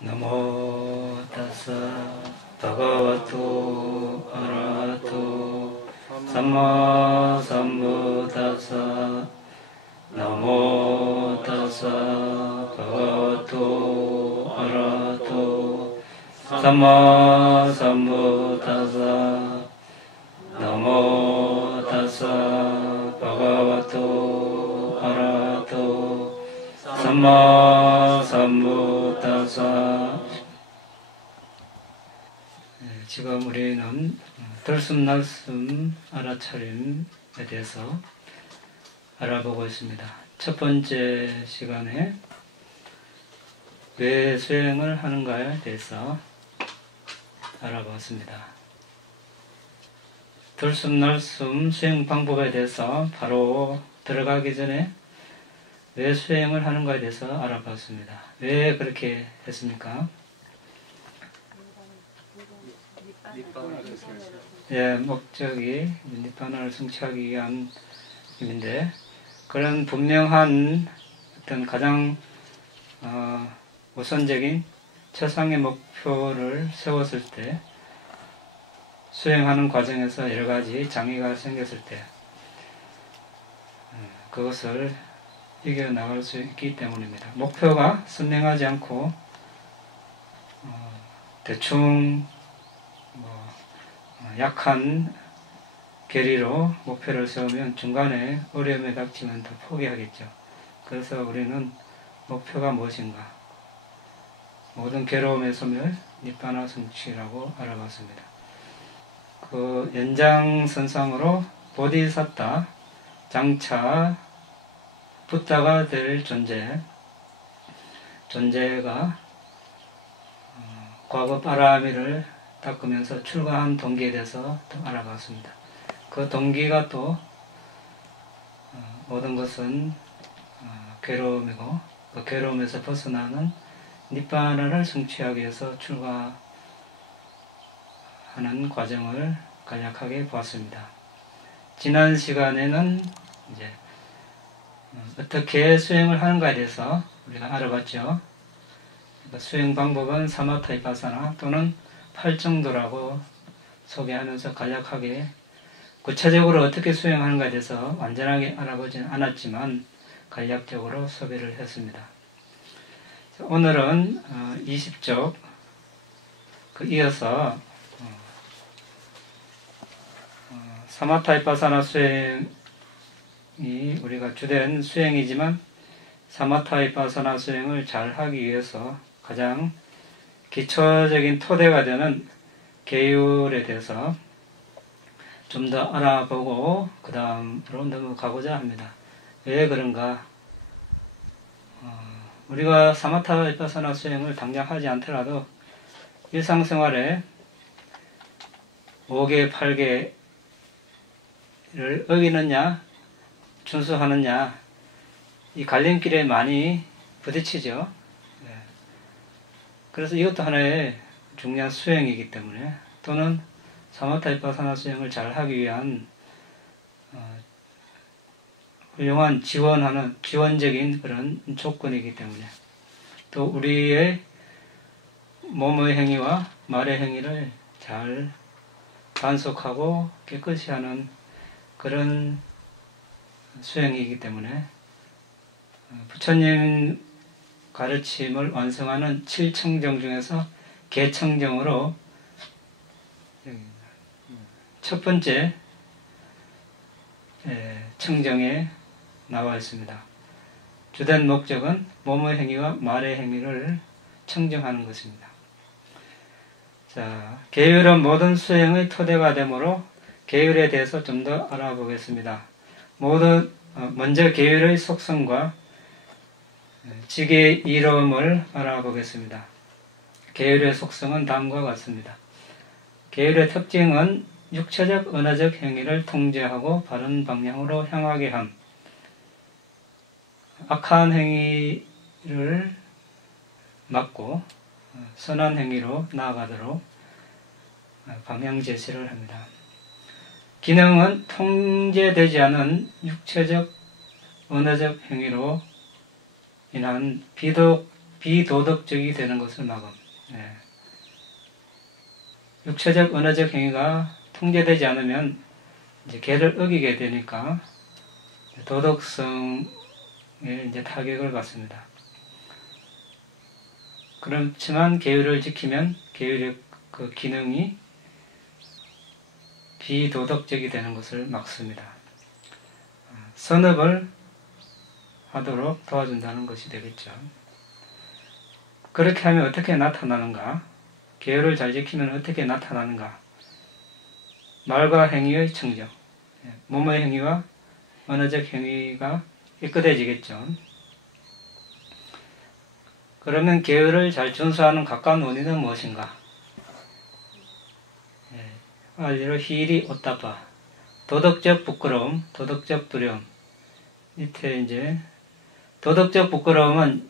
나모 타사 바가와토 아라하토 삼마 삼부타사 나모 타사 바가와토 아라하토 삼마 삼부타사 나모 타사 바가와토 아라하토 삼마 삼부타사. 지금 우리는 들숨날숨 알아차림에 대해서 알아보고 있습니다. 첫 번째 시간에 왜 수행을 하는가에 대해서 알아봤습니다. 들숨날숨 수행 방법에 대해서 바로 들어가기 전에 왜 수행을 하는가에 대해서 알아봤습니다. 왜 그렇게 했습니까? 목적이 니빠나를 성취하기 위한 힘인데, 그런 분명한 어떤 가장 우선적인 최상의 목표를 세웠을 때, 수행하는 과정에서 여러 가지 장애가 생겼을 때 그것을 이겨나갈 수 있기 때문입니다. 목표가 선명하지 않고 대충 약한 결의로 목표를 세우면 중간에 어려움에 닥치면 더 포기하겠죠. 그래서 우리는 목표가 무엇인가, 모든 괴로움의 소멸, 니빠나 성취라고 알아봤습니다. 그 연장선상으로 보디사타, 장차 붓다가 될 존재가 과거 파라미를 닦으면서 출가한 동기에 대해서 또 알아봤습니다. 그 동기가 또 모든 것은 괴로움이고, 그 괴로움에서 벗어나는 니빠나를 성취하기 위해서 출가하는 과정을 간략하게 보았습니다. 지난 시간에는 이제 어떻게 수행을 하는가에 대해서 우리가 알아봤죠. 그러니까 수행 방법은 사마타 비파사나 또는 팔정도라고 소개하면서 간략하게 구체적으로 어떻게 수행하는가에 대해서 완전하게 알아보지는 않았지만 간략적으로 소개를 했습니다. 오늘은 20쪽 이어서 사마타 비파사나 수행이 우리가 주된 수행이지만 사마타 비파사나 수행을 잘 하기 위해서 가장 기초적인 토대가 되는 계율에 대해서 좀 더 알아보고 그 다음으로 넘어가고자 합니다. 왜 그런가? 우리가 사마타 비파사나 수행을 당장 하지 않더라도 일상생활에 5개, 8개를 어기느냐 준수하느냐, 이 갈림길에 많이 부딪히죠. 그래서 이것도 하나의 중요한 수행이기 때문에, 또는 사마타 비파사나 수행을 잘 하기 위한 훌륭한 지원적인 그런 조건이기 때문에, 또 우리의 몸의 행위와 말의 행위를 잘 단속하고 깨끗이 하는 그런 수행이기 때문에 부처님 가르침을 완성하는 7청정 중에서 개청정으로 첫 번째 청정에 나와 있습니다. 주된 목적은 몸의 행위와 말의 행위를 청정하는 것입니다. 자, 계율은 모든 수행의 토대가 되므로 계율에 대해서 좀 더 알아보겠습니다. 먼저 계율의 속성과 직의 이름을 알아보겠습니다. 계율의 속성은 다음과 같습니다. 계율의 특징은 육체적, 언어적 행위를 통제하고 바른 방향으로 향하게 함, 악한 행위를 막고 선한 행위로 나아가도록 방향 제시를 합니다. 기능은 통제되지 않은 육체적, 언어적 행위로 인한 비독 비도덕적이 되는 것을 막음. 예. 육체적, 언어적 행위가 통제되지 않으면 이제 계를 어기게 되니까 도덕성에 이제 타격을 받습니다. 그렇지만 계율을 지키면 계율의 그 기능이 비도덕적이 되는 것을 막습니다. 선업을 하도록 도와준다는 것이 되겠죠. 그렇게 하면 어떻게 나타나는가? 계율을 잘 지키면 어떻게 나타나는가? 말과 행위의 청정, 몸의 행위와 언어적 행위가 일거해지겠죠. 그러면 계율을 잘 준수하는 가까운 원인은 무엇인가? 알리로 히리 오따빠, 도덕적 부끄러움, 도덕적 두려움. 밑에 이제 도덕적 부끄러움은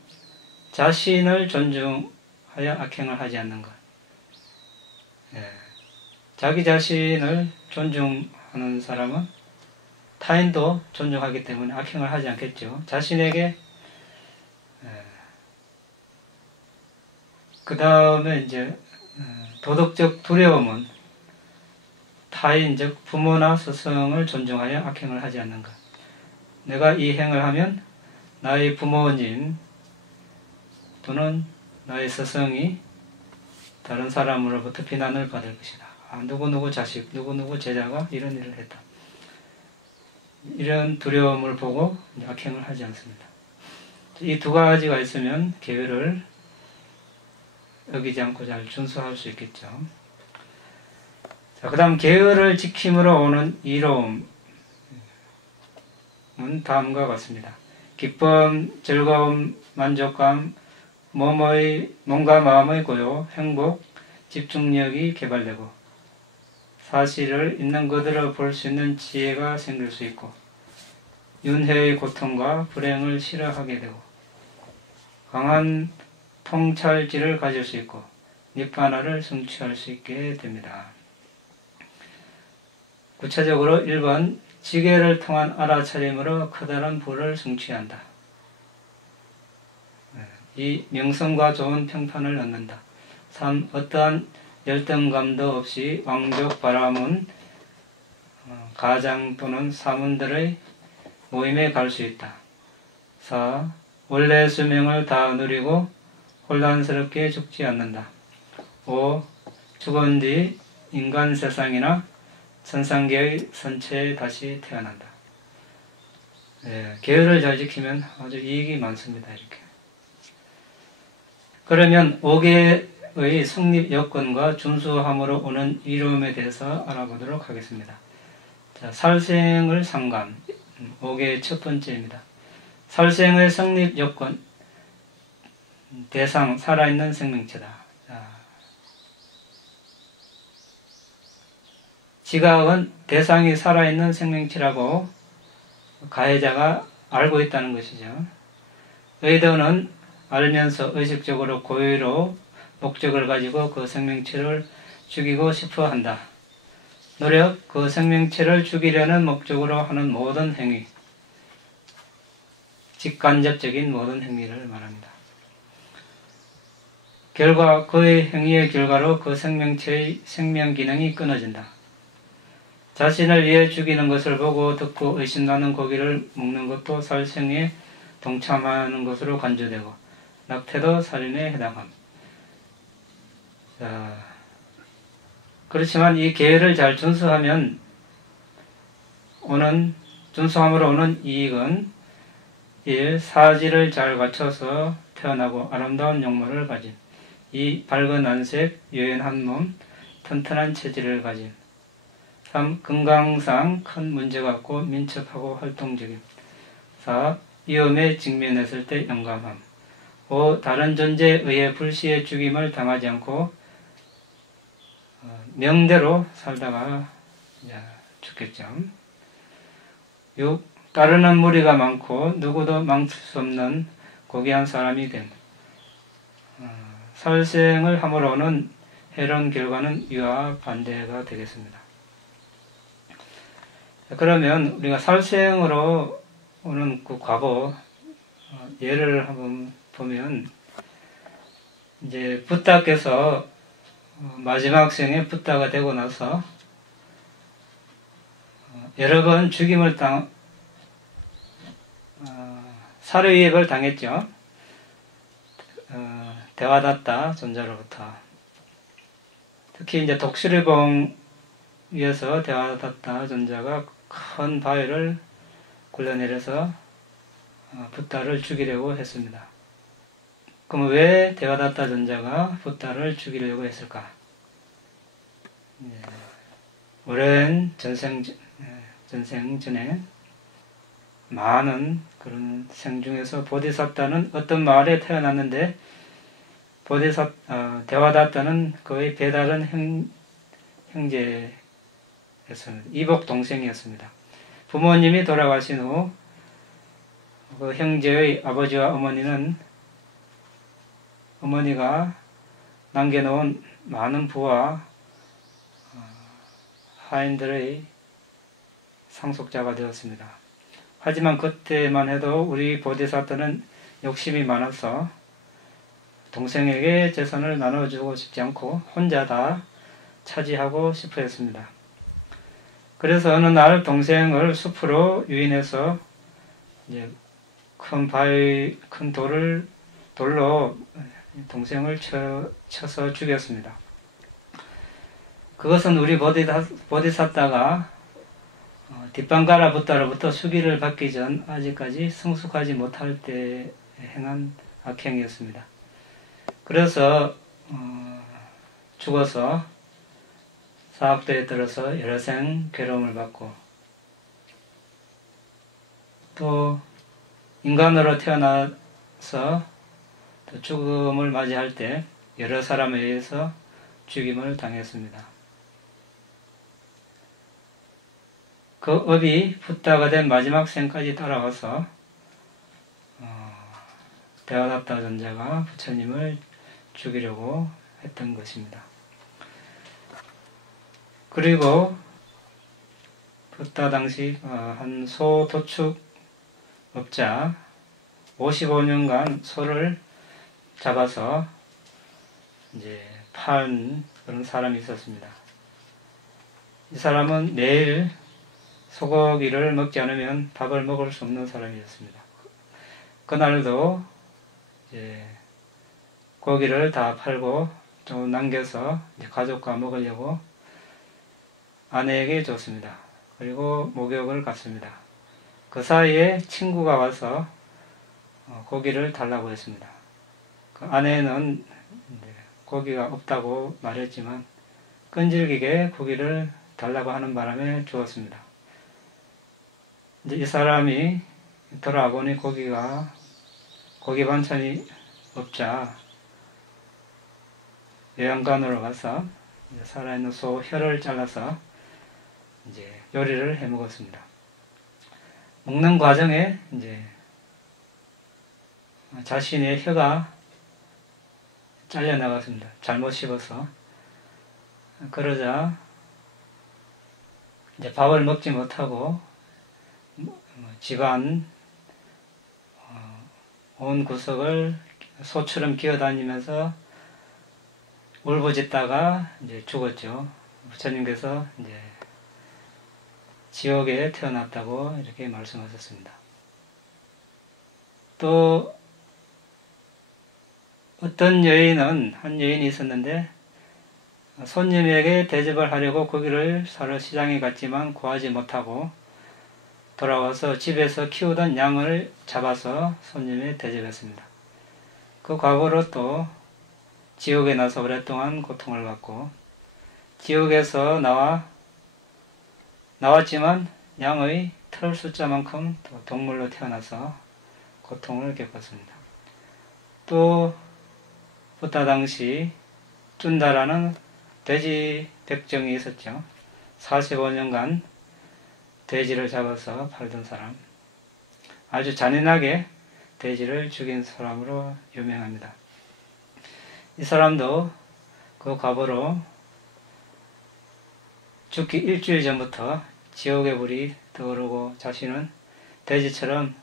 자신을 존중하여 악행을 하지 않는 것. 자기 자신을 존중하는 사람은 타인도 존중하기 때문에 악행을 하지 않겠죠. 자신에게 그 다음에 이제 도덕적 두려움은 타인, 즉 부모나 스승을 존중하여 악행을 하지 않는 것. 내가 이 행을 하면 나의 부모님 또는 나의 스승이 다른 사람으로부터 비난을 받을 것이다. 누구누구 자식, 누구누구 제자가 이런 일을 했다. 이런 두려움을 보고 악행을 하지 않습니다. 이 두 가지가 있으면 계율을 어기지 않고 잘 준수할 수 있겠죠. 자, 그 다음 계율을 지킴으로 오는 이로움은 다음과 같습니다. 기쁨, 즐거움, 만족감, 몸과 마음의 고요, 행복, 집중력이 개발되고 사실을 있는 그대로 볼 수 있는 지혜가 생길 수 있고 윤회의 고통과 불행을 싫어하게 되고 강한 통찰지를 가질 수 있고 니파나를 성취할 수 있게 됩니다. 구체적으로 1번 지계를 통한 알아차림으로 커다란 부를 성취한다. 이 명성과 좋은 평판을 얻는다. 3. 어떠한 열등감도 없이 왕족 바라문 가장 또는 사문들의 모임에 갈 수 있다. 4. 원래 수명을 다 누리고 혼란스럽게 죽지 않는다. 5. 죽은 뒤 인간 세상이나 천상계의 선체에 다시 태어난다. 계율을 잘 지키면 아주 이익이 많습니다. 이렇게. 그러면 5개의 성립 여건과 준수함으로 오는 이로움에 대해서 알아보도록 하겠습니다. 자, 살생을 상관, 5개의 첫 번째입니다. 살생의 성립 여건, 대상, 살아있는 생명체다. 자, 지각은 대상이 살아있는 생명체라고 가해자가 알고 있다는 것이죠. 의도는 알면서 의식적으로 고의로 목적을 가지고 그 생명체를 죽이고 싶어 한다. 노력, 그 생명체를 죽이려는 목적으로 하는 모든 행위, 직간접적인 모든 행위를 말합니다. 결과, 그의 행위의 결과로 그 생명체의 생명 기능이 끊어진다. 자신을 위해 죽이는 것을 보고 듣고 의심나는 고기를 먹는 것도 살생에 동참하는 것으로 간주되고 낙태도 살인에 해당함. 자, 그렇지만 이 계율을 잘 준수함으로 오는 이익은 1. 사지를 잘 갖춰서 태어나고 아름다운 용모를 가진 2. 밝은 안색, 유연한 몸, 튼튼한 체질을 가진 3. 건강상 큰 문제가 없고 민첩하고 활동적임 4. 위험에 직면했을 때 용감함 5. 다른 존재에 의해 불시에 죽임을 당하지 않고 명대로 살다가 죽겠죠. 6. 따르는 무리가 많고 누구도 망칠 수 없는 고귀한 사람이 됨. 살생을 함으로는 해로운 결과는 이와 반대가 되겠습니다. 그러면 우리가 살생으로 오는 그 과거 예를 한번 보면 이제 붓다께서 마지막 생에 붓다가 되고 나서 여러 번 죽임을 살해위협을 당했죠. 대와다타 존자로부터. 특히 이제 독수리봉 위에서 대와다타 존자가 큰 바위를 굴러내려서 붓다를 죽이려고 했습니다. 그럼 왜 대와다타 존자가 붓다를 죽이려고 했을까? 오랜 전생 전에 많은 그런 생 중에서 보디사타는 어떤 마을에 태어났는데 대와다타는 거의 배다른 형제였습니다. 이복 동생이었습니다. 부모님이 돌아가신 후 그 형제의 아버지와 어머니가 남겨놓은 많은 부와 하인들의 상속자가 되었습니다. 하지만 그때만 해도 우리 보디사타는 욕심이 많아서 동생에게 재산을 나눠주고 싶지 않고 혼자 다 차지하고 싶어 했습니다. 그래서 어느 날 동생을 숲으로 유인해서 이제 큰 돌로 동생을 쳐서 죽였습니다. 그것은 우리 보디사타가 뒷방가라 붓다로부터 수기를 받기 전 아직까지 성숙하지 못할 때 행한 악행이었습니다. 그래서 죽어서 사학도에 들어서 여러 생 괴로움을 받고 또 인간으로 태어나서 또 죽음을 맞이할 때 여러 사람에 의해서 죽임을 당했습니다. 그 업이 붓다가 된 마지막 생까지 따라와서 대와다타 존자가 부처님을 죽이려고 했던 것입니다. 그리고 붓다 당시 한 소 도축업자 55년간 소를 잡아서 이제 판 그런 사람이 있었습니다. 이 사람은 매일 소고기를 먹지 않으면 밥을 먹을 수 없는 사람이었습니다. 그날도 이제 고기를 다 팔고 좀 남겨서 이제 가족과 먹으려고 아내에게 줬습니다. 그리고 목욕을 갔습니다. 그 사이에 친구가 와서 고기를 달라고 했습니다. 그 아내는 고기가 없다고 말했지만 끈질기게 고기를 달라고 하는 바람에 주었습니다. 이제 이 사람이 돌아와 보니 고기 반찬이 없자 요양관으로 가서 살아있는 소 혀를 잘라서 이제 요리를 해 먹었습니다. 먹는 과정에 이제 자신의 혀가 잘려 나갔습니다. 잘못 씹어서. 그러자 이제 밥을 먹지 못하고 집안 온 구석을 소처럼 기어다니면서 울부짖다가 이제 죽었죠. 부처님께서 이제 지옥에 태어났다고 이렇게 말씀하셨습니다. 또 어떤 한 여인이 있었는데 손님에게 대접을 하려고 고기를 사러 시장에 갔지만 구하지 못하고 돌아와서 집에서 키우던 양을 잡아서 손님에 대접했습니다. 그 과거로 또 지옥에 나서 오랫동안 고통을 받고 지옥에서 나왔지만 양의 털 숫자만큼 또 동물로 태어나서 고통을 겪었습니다. 또 붓다 당시 쭌다라는 돼지 백정이 있었죠. 45년간 돼지를 잡아서 팔던 사람, 아주 잔인하게 돼지를 죽인 사람으로 유명합니다. 이 사람도 그 과보로 죽기 일주일 전부터 지옥의 불이 떠오르고 자신은 돼지처럼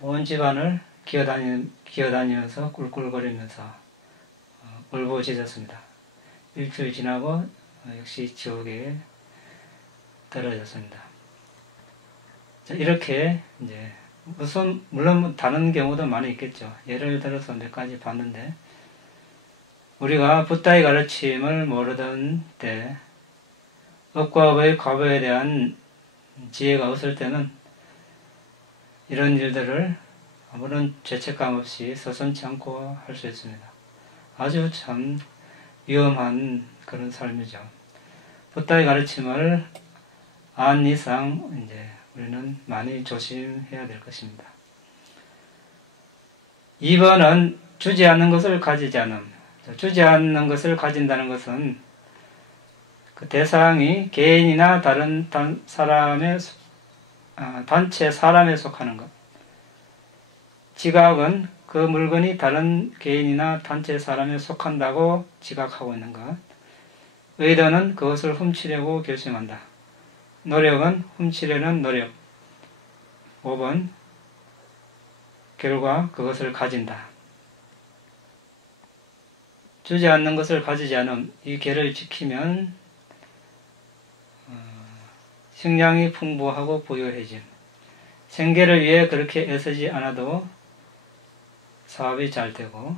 온 집안을 기어다니면서 꿀꿀거리면서 울부짖었습니다. 일주일 지나고 역시 지옥에 떨어졌습니다. 자, 이렇게 이제 물론 다른 경우도 많이 있겠죠. 예를 들어서 몇 가지 봤는데, 우리가 붓다의 가르침을 모르던 때 업과 업의 과보에 대한 지혜가 없을 때는 이런 일들을 아무런 죄책감 없이 서슴지 않고 할 수 있습니다. 아주 참 위험한 그런 삶이죠. 붓다의 가르침을 안 이상 이제 우리는 많이 조심해야 될 것입니다. 2번은 주지 않는 것을 가지지 않음. 주지 않는 것을 가진다는 것은 그 대상이 개인이나 다른 단체 사람에 속하는 것. 지각은 그 물건이 다른 개인이나 단체 사람에 속한다고 지각하고 있는 것. 의도는 그것을 훔치려고 결심한다. 노력은 훔치려는 노력. 5번 결과 그것을 가진다. 주지 않는 것을 가지지 않음. 이 계를 지키면 식량이 풍부하고 부유해짐. 생계를 위해 그렇게 애쓰지 않아도 사업이 잘 되고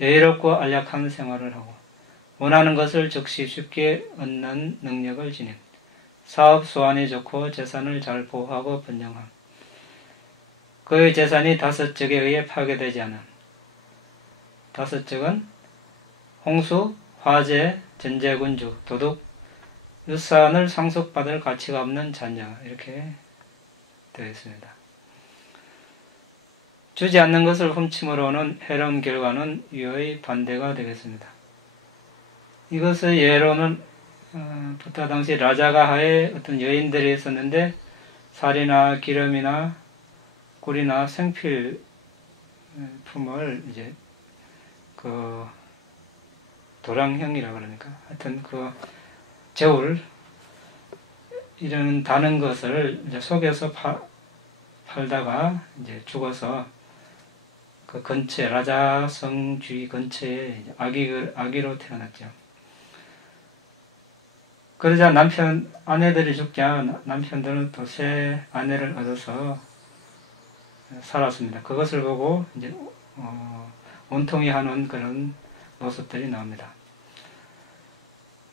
여유롭고 안락한 생활을 하고 원하는 것을 즉시 쉽게 얻는 능력을 지님. 사업 수완이 좋고 재산을 잘 보호하고 번영함. 그의 재산이 다섯 적에 의해 파괴되지 않음. 다섯 적은 홍수, 화재, 전제군주, 도둑, 유산을 상속받을 가치가 없는 자녀, 이렇게 되어 있습니다. 주지 않는 것을 훔침으로는 해로운 결과는 이의 반대가 되겠습니다. 이것의 예로는 부타 당시 라자가하에 어떤 여인들이 있었는데 살이나 기름이나 꿀이나 생필품을 이제 그 도랑형이라 그러니까 하여튼 그 저울 이런 다른 것을 이제 속여서 팔다가 이제 죽어서 그 근처에 라자성 주위 근처에 이제 아기로 태어났죠. 그러자 아내들이 죽자 남편들은 또 새 아내를 얻어서 살았습니다. 그것을 보고 이제 원통이 하는 그런 모습들이 나옵니다.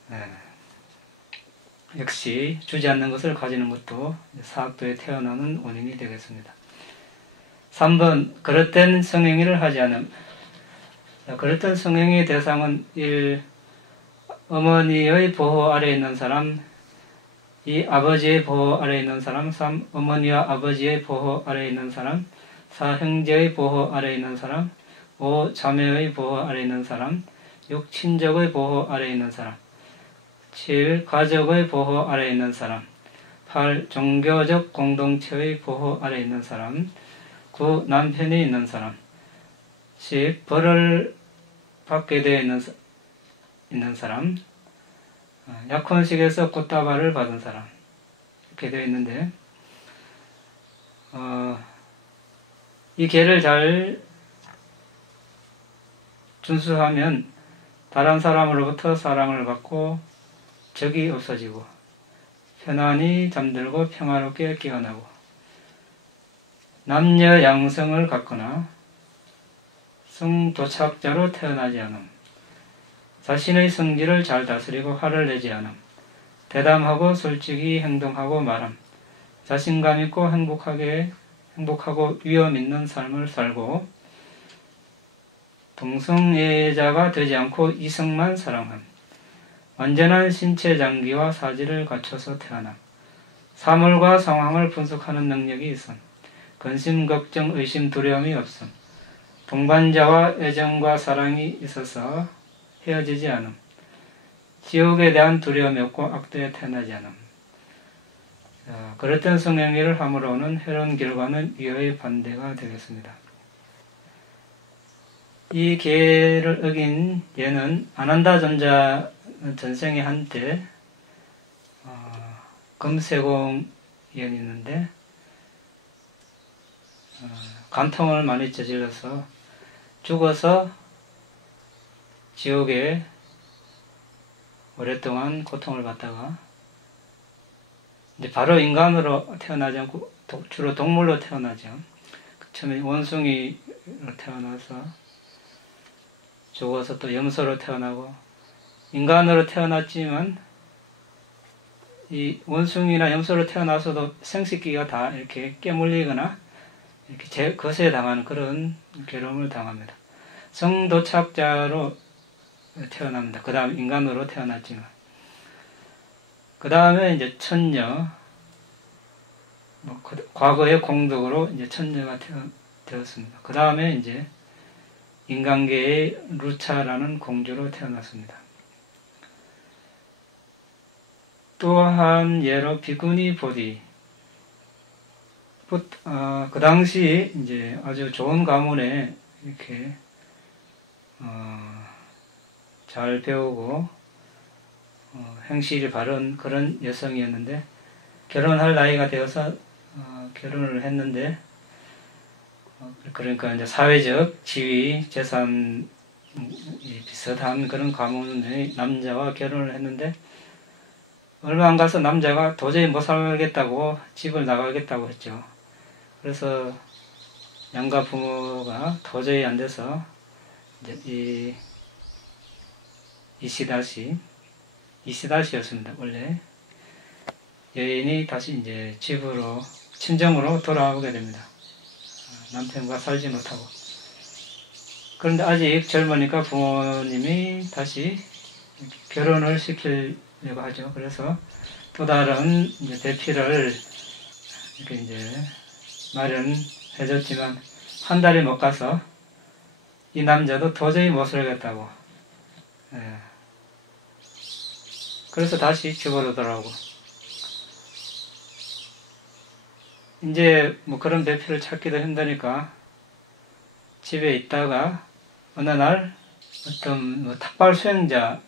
네. 역시 주지 않는 것을 가지는 것도 사악도에 태어나는 원인이 되겠습니다. 3번 그릇된 성행위를 하지 않음. 그릇된 성행위의 대상은 1. 어머니의 보호 아래에 있는 사람, 2. 아버지의 보호 아래에 있는 사람, 3. 어머니와 아버지의 보호 아래에 있는 사람, 4. 형제의 보호 아래에 있는 사람, 5. 자매의 보호 아래에 있는 사람, 6. 친족의 보호 아래에 있는 사람, 7. 가족의 보호 아래에 있는 사람, 8. 종교적 공동체의 보호 아래에 있는 사람, 9. 남편이 있는 사람, 10. 벌을 받게 되어 있는 사람, 약혼식에서 꽃다발을 받은 사람, 이렇게 되어 있는데 이 계를 잘 준수하면 다른 사람으로부터 사랑을 받고 적이 없어지고 편안히 잠들고 평화롭게 깨어나고 남녀 양성을 갖거나 성도착자로 태어나지 않음. 자신의 성질을 잘 다스리고 화를 내지 않음. 대담하고 솔직히 행동하고 말함. 자신감 있고 행복하고 위험 있는 삶을 살고 동성애자가 되지 않고 이성만 사랑함. 완전한 신체 장기와 사지를 갖춰서 태어남. 사물과 상황을 분석하는 능력이 있음. 근심, 걱정, 의심, 두려움이 없음. 동반자와 애정과 사랑이 있어서 헤어지지 않음. 지옥에 대한 두려움이 없고 악도에 태어나지 않음. 그랬던 성행위를 함으로는 해로운 결과는 위의 반대가 되겠습니다. 이 계를 어긴 얘는 안한다 전생에 한때 금세공연이 있는데 간통을 많이 저질러서 죽어서 지옥에 오랫동안 고통을 받다가 이제 바로 인간으로 태어나지 않고 주로 동물로 태어나죠. 처음에 원숭이로 태어나서 죽어서 또 염소로 태어나고 인간으로 태어났지만 이 원숭이나 염소로 태어나서도 생식기가 다 이렇게 깨물리거나 이렇게 거세에 당하는 그런 괴로움을 당합니다. 성도착자로 태어납니다. 그 다음 인간으로 태어났지만 그 다음에 이제 천녀, 과거의 공덕으로 이제 천녀가 되었습니다. 그 다음에 이제 인간계의 루차라는 공주로 태어났습니다. 또한 예로 비구니 보디, 그 당시 이제 아주 좋은 가문에 이렇게 잘 배우고 행실이 바른 그런 여성이었는데 결혼할 나이가 되어서 결혼을 했는데 그러니까 이제 사회적 지위, 재산 비슷한 그런 가문의 남자와 결혼을 했는데 얼마 안 가서 남자가 도저히 못 살겠다고 집을 나가겠다고 했죠. 그래서 양가 부모가 도저히 안 돼서 이제 이시다시였습니다. 원래 여인이 다시 이제 집으로 친정으로 돌아오게 됩니다. 남편과 살지 못하고. 그런데 아직 젊으니까 부모님이 다시 결혼을 시키려고 하죠. 그래서 또 다른 이제 대피를 이렇게 이제 마련해줬지만 한 달이 못 가서 이 남자도 도저히 못 살겠다고. 그래서 다시 집으로 돌아오고. 이제 뭐 그런 대피를 찾기도 힘드니까 집에 있다가 어느 날 어떤 뭐 탁발 수행자가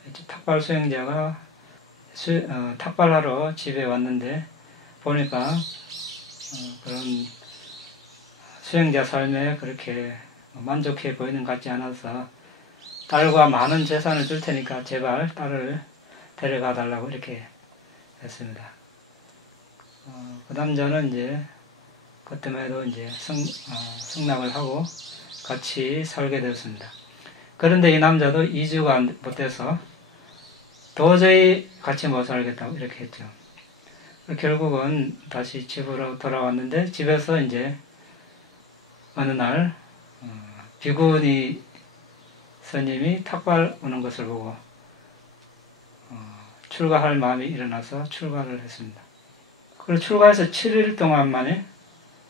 탁발하러 집에 왔는데 보니까 그런 수행자 삶에 그렇게 만족해 보이는 것 같지 않아서 딸과 많은 재산을 줄 테니까 제발 딸을 데려가 달라고 이렇게 했습니다. 그 남자는 이제 그때만 해도 이제 승낙을 하고 같이 살게 되었습니다. 그런데 이 남자도 2주가 못 돼서 도저히 같이 못 살겠다고 이렇게 했죠. 결국은 다시 집으로 돌아왔는데 집에서 이제 어느 날 비구니 스님이 탁발 오는 것을 보고 출가할 마음이 일어나서 출가를 했습니다. 그리고 출가해서 7일 동안 만에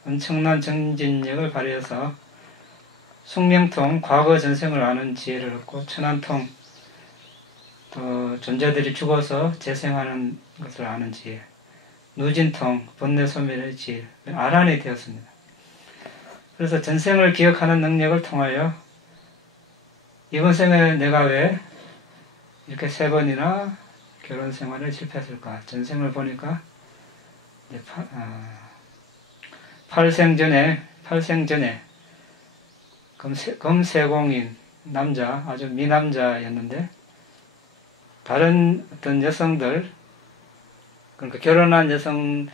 엄청난 정진력을 발휘해서 숙명통, 과거 전생을 아는 지혜를 얻고 천안통, 또 존재들이 죽어서 재생하는 것을 아는 지혜, 누진통, 번뇌 소멸의 지혜, 알아내 되었습니다. 그래서 전생을 기억하는 능력을 통하여 이번 생에 내가 왜 이렇게 3번이나 결혼 생활에 실패했을까? 전생을 보니까 이제 8생 전에 금세공인 남자, 아주 미남자였는데 다른 어떤 여성들, 그러니까 결혼한 여성들과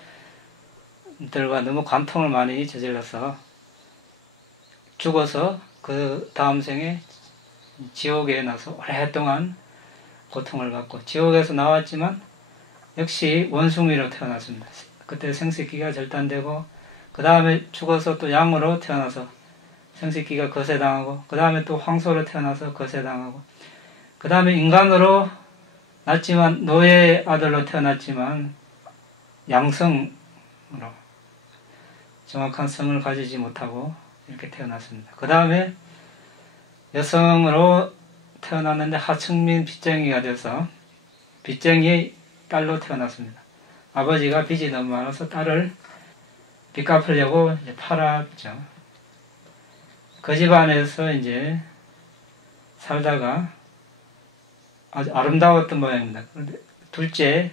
너무 관통을 많이 저질러서 죽어서 그 다음 생에 지옥에 나서 오랫동안 고통을 받고 지옥에서 나왔지만 역시 원숭이로 태어났습니다. 그때 생식기가 절단되고 그 다음에 죽어서 또 양으로 태어나서 생식기가 거세당하고 그 다음에 또 황소로 태어나서 거세당하고 그 다음에 인간으로 낳지만 노예의 아들로 태어났지만 양성으로 정확한 성을 가지지 못하고 이렇게 태어났습니다. 그 다음에 여성으로 태어났는데 하층민 빚쟁이가 돼서 빚쟁이 딸로 태어났습니다. 아버지가 빚이 너무 많아서 딸을 빚 갚으려고 이제 팔았죠. 그 집안에서 이제 살다가 아주 아름다웠던 모양입니다. 그런데 둘째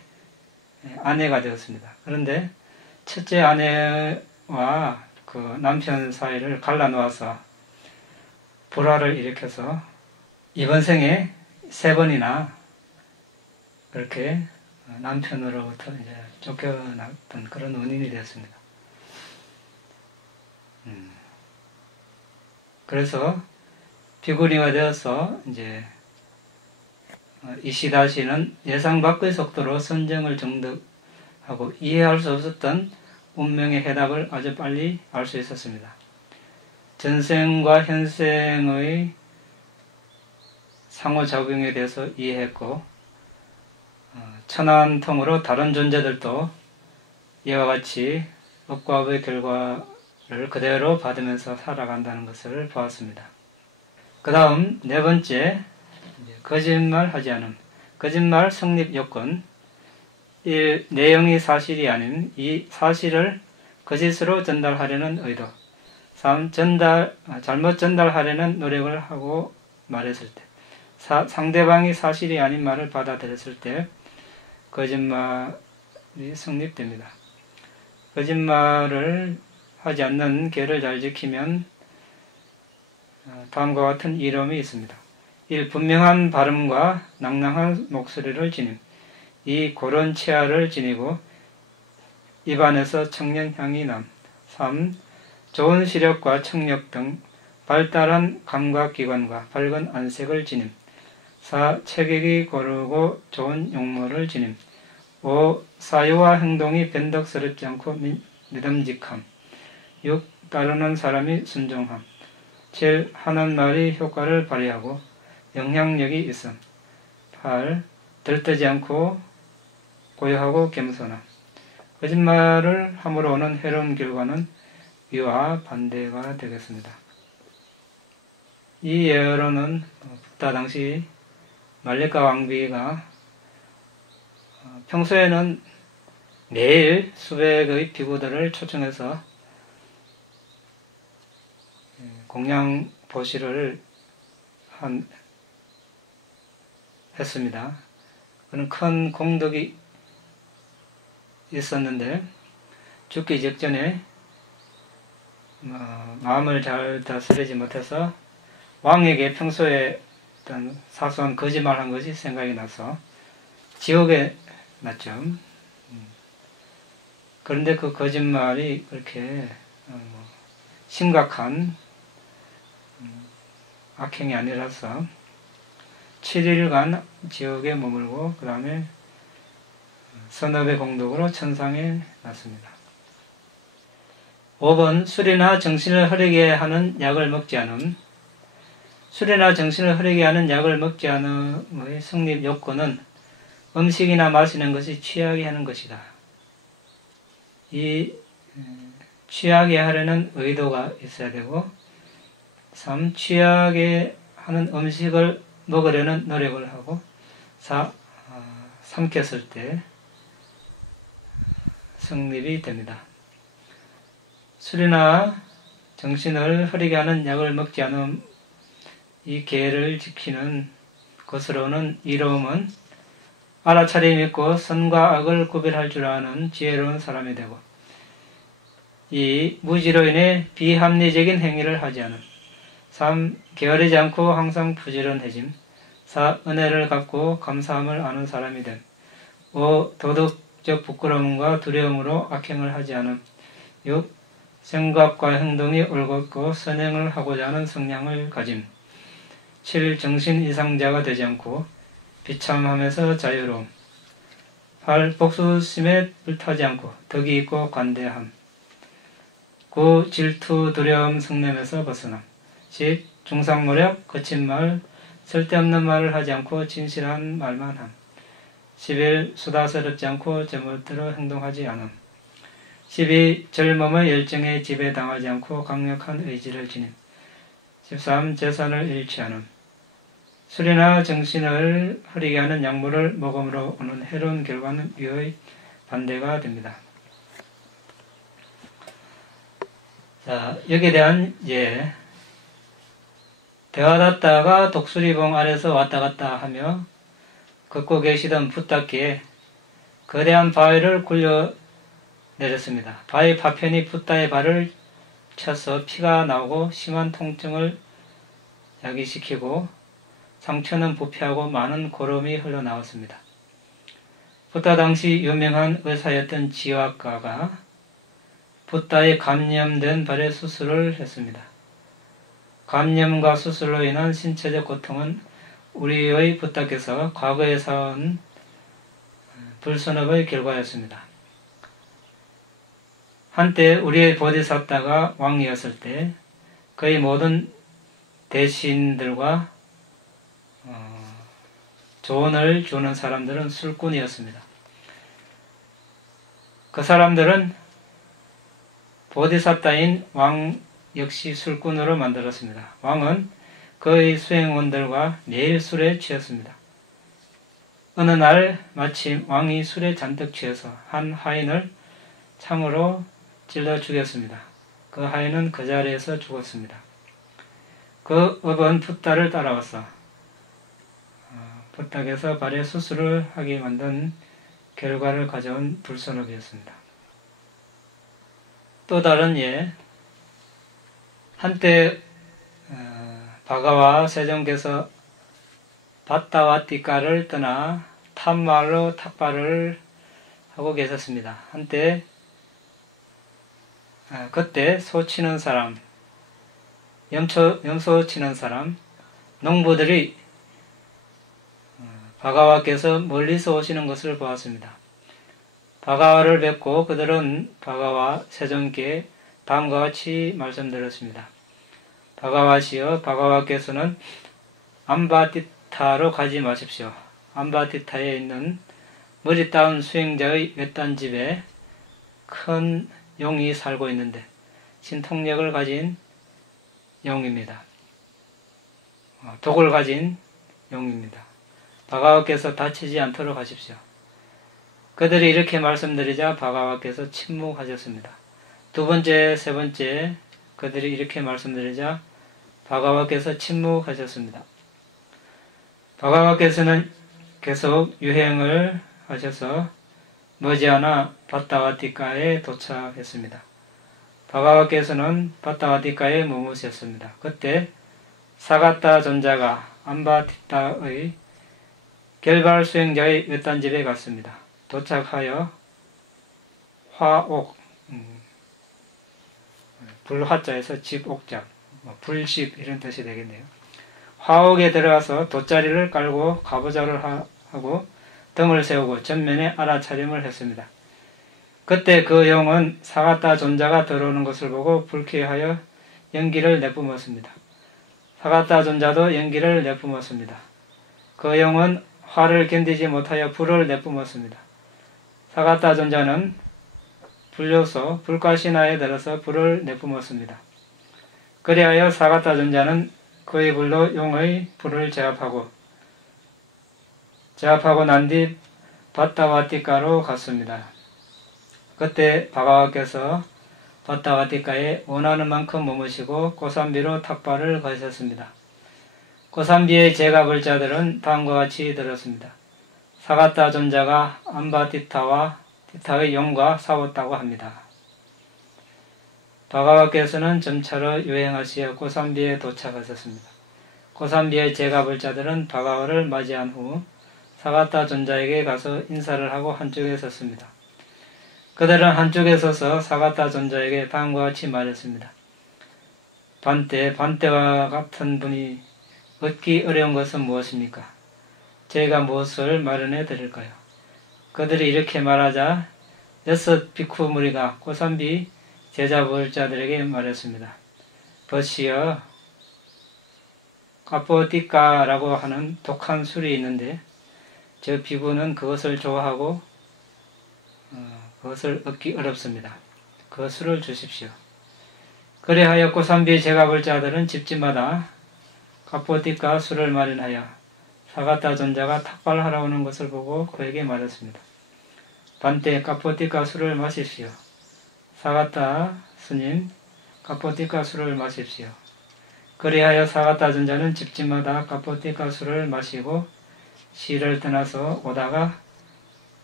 아내가 되었습니다. 그런데 첫째 아내와 그 남편 사이를 갈라놓아서 불화를 일으켜서 이번 생에 3번이나 그렇게 남편으로부터 이제 쫓겨났던 그런 원인이 되었습니다. 그래서 비구니가 되어서 이제 이시다시는 예상 밖의 속도로 선정을 정득하고 이해할 수 없었던 운명의 해답을 아주 빨리 알 수 있었습니다. 전생과 현생의 상호작용에 대해서 이해했고 천안통으로 다른 존재들도 이와 같이 업과 업의 결과를 그대로 받으면서 살아간다는 것을 보았습니다. 그 다음 4번째, 거짓말하지 않음. 거짓말 성립 요건. 1. 내용이 사실이 아닌 이 사실을 거짓으로 전달하려는 의도. 3. 잘못 전달하려는 노력을 하고 말했을 때. 4. 상대방이 사실이 아닌 말을 받아들였을 때 거짓말이 성립됩니다. 거짓말을 하지 않는 계를 잘 지키면 다음과 같은 이로움이 있습니다. 1. 분명한 발음과 낭낭한 목소리를 지님. 2. 고른 치아를 지니고 입안에서 청량향이 남. 3. 좋은 시력과 청력 등 발달한 감각기관과 밝은 안색을 지님. 4. 체격이 고르고 좋은 용모를 지님. 5. 사유와 행동이 변덕스럽지 않고 믿음직함. 6. 따르는 사람이 순종함. 7. 하는 말이 효과를 발휘하고 영향력이 있음. 8. 들뜨지 않고 고요하고 겸손함. 거짓말을 함으로 오는 해로운 결과는 위와 반대가 되겠습니다. 이 예로는 붓다 당시 말레카 왕비가 평소에는 매일 수백의 비구들을 초청해서 공양 보시를 했습니다. 그런 큰 공덕이 있었는데 죽기 직전에 마음을 잘 다스리지 못해서 왕에게 평소에 어떤 사소한 거짓말한 것이 생각이 나서 지옥에 났죠. 그런데 그 거짓말이 그렇게 심각한 악행이 아니라서 7일간 지옥에 머물고 그 다음에 선업의 공덕으로 천상에 났습니다. 5번 술이나 정신을 흐리게 하는 약을 먹지 않음. 술이나 정신을 흐리게 하는 약을 먹지 않음의 성립 요건은 음식이나 마시는 것이 취하게 하는 것이다. 이 취하게 하려는 의도가 있어야 되고 3. 취하게 하는 음식을 먹으려는 노력을 하고 4. 삼켰을 때 성립이 됩니다. 술이나 정신을 흐리게 하는 약을 먹지 않음 이 계를 지키는 것으로 오는 이로움은 알아차림 있고 선과 악을 구별할 줄 아는 지혜로운 사람이 되고 이 무지로 인해 비합리적인 행위를 하지 않음. 3. 게으르지 않고 항상 부지런해짐. 4. 은혜를 갚고 감사함을 아는 사람이 됨. 5. 도덕적 부끄러움과 두려움으로 악행을 하지 않음. 6. 생각과 행동이 올곧고 선행을 하고자 하는 성량을 가짐. 7. 정신 이상자가 되지 않고 비참함에서 자유로움. 8. 복수심에 불타지 않고 덕이 있고 관대함. 9. 질투, 두려움, 성냄에서 벗어남. 10. 중상모략, 거친 말, 쓸데없는 말을 하지 않고 진실한 말만 함. 11. 수다스럽지 않고 제멋대로 행동하지 않음. 12. 젊음의 열정에 지배당하지 않고 강력한 의지를 지님. 13. 재산을 잃지 않음. 술이나 정신을 흐리게 하는 약물을 먹음으로 오는 해로운 결과는 위의 반대가 됩니다. 자, 여기에 대한 대화닫다가 독수리봉 아래서 왔다 갔다 하며 걷고 계시던 붓다께 거대한 바위를 굴려 내렸습니다. 바위 파편이 붓다의 발을 쳐서 피가 나오고 심한 통증을 야기시키고 상처는 부패하고 많은 고름이 흘러나왔습니다. 붓다 당시 유명한 의사였던 지화가가 붓다에 감염된 발의 수술을 했습니다. 감염과 수술로 인한 신체적 고통은 우리의 붓다께서 과거에 쌓은 불선업의 결과였습니다. 한때 우리의 보디사tta가 왕이었을 때 그의 모든 대신들과 조언을 주는 사람들은 술꾼이었습니다. 그 사람들은 보디사tta인 왕 역시 술꾼으로 만들었습니다. 왕은 그의 수행원들과 매일 술에 취했습니다. 어느 날 마침 왕이 술에 잔뜩 취해서 한 하인을 창으로 찔러 죽였습니다. 그 하인은 그 자리에서 죽었습니다. 그 업은 붓다를 따라와서 붓다에서 발의 수술을 하게 만든 결과를 가져온 불선업이었습니다. 또 다른 예, 한때 바가와 세종께서 바타와티카를 떠나 탐말로 탁발을 하고 계셨습니다. 한때 그때 소 치는 사람, 염소 치는 사람, 농부들이 바가와께서 멀리서 오시는 것을 보았습니다. 바가와를 뵙고 그들은 바가와 세종께 다음과 같이 말씀드렸습니다. 바가와시여, 바가와께서는 암바티타로 가지 마십시오. 암바티타에 있는 머리 따은 수행자의 외딴 집에 큰 용이 살고 있는데 신통력을 가진 용입니다. 독을 가진 용입니다. 바가와께서 다치지 않도록 하십시오. 그들이 이렇게 말씀드리자 바가와께서 침묵하셨습니다. 두 번째, 세 번째 그들이 이렇게 말씀드리자 바가와께서 침묵하셨습니다. 바가와께서는 계속 유행을 하셔서 머지않아 바타와티카에 도착했습니다. 바가와께서는 바타와티카에 머무셨습니다. 그때 사가타 존자가 암바티타의 결발 수행자의 외딴 집에 갔습니다. 도착하여 화옥, 불화자에서 집옥자, 불집 이런 뜻이 되겠네요. 화옥에 들어가서 돗자리를 깔고 가부좌를 하고 등을 세우고 전면에 알아차림을 했습니다. 그때 그 용은 사가타 존자가 들어오는 것을 보고 불쾌하여 연기를 내뿜었습니다. 사가타 존자도 연기를 내뿜었습니다. 그 용은 화를 견디지 못하여 불을 내뿜었습니다. 사가타 존자는 불요소 불가시나에 들어서 불을 내뿜었습니다. 그리하여 사가타 존자는 그의 불로 용의 불을 제압하고 난 뒤 바타와티카로 갔습니다. 그때 바가와께서 바타와티카에 원하는 만큼 머무시고 고산비로 탁발을 가셨습니다. 고산비의 제갑을 자들은 다음과 같이 들었습니다. 사가타 존자가 암바티타와 티타의 용과 싸웠다고 합니다. 바가와께서는 점차로 유행하시어 고산비에 도착하셨습니다. 고산비의 제갑을 자들은 바가와를 맞이한 후 사가타 존자에게 가서 인사를 하고 한쪽에 섰습니다. 그들은 한쪽에 서서 사가타 존자에게 다음과 같이 말했습니다. 반떼와 같은 분이 얻기 어려운 것은 무엇입니까? 제가 무엇을 마련해 드릴까요? 그들이 이렇게 말하자 6 비쿠 무리가 고산비 제자부을자들에게 말했습니다. 버시여, 까뽀띠까라고 하는 독한 술이 있는데 저 비구는 그것을 좋아하고 그것을 얻기 어렵습니다. 그 술을 주십시오. 그리하여 고산비 제가불자들은 집집마다 까뽀띠까 술을 마련하여 사가타 존자가 탁발하러 오는 것을 보고 그에게 말했습니다. 반때 까뽀띠까 술을 마십시오. 사가타 스님, 까뽀띠까 술을 마십시오. 그리하여 사가타 존자는 집집마다 까뽀띠까 술을 마시고 시를 떠나서 오다가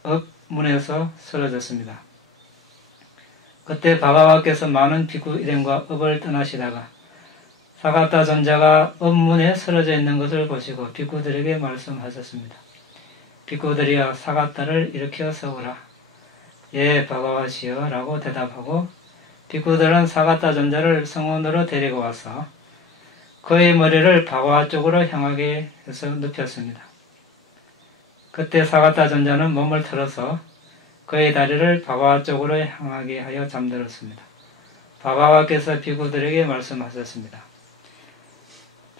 읍문에서 쓰러졌습니다. 그때 바가와께서 많은 비구 일행과 읍을 떠나시다가 사가타 존자가 업문에 쓰러져 있는 것을 보시고 비구들에게 말씀하셨습니다. 비구들이여 사가타를 일으켜 세우라. 예, 바가와시여 라고 대답하고 비구들은 사가타 존자를 성원으로 데리고 와서 그의 머리를 바가와 쪽으로 향하게 해서 눕혔습니다. 그때 사가타 존자는 몸을 틀어서 그의 다리를 바가와 쪽으로 향하게 하여 잠들었습니다. 바가와께서 비구들에게 말씀하셨습니다.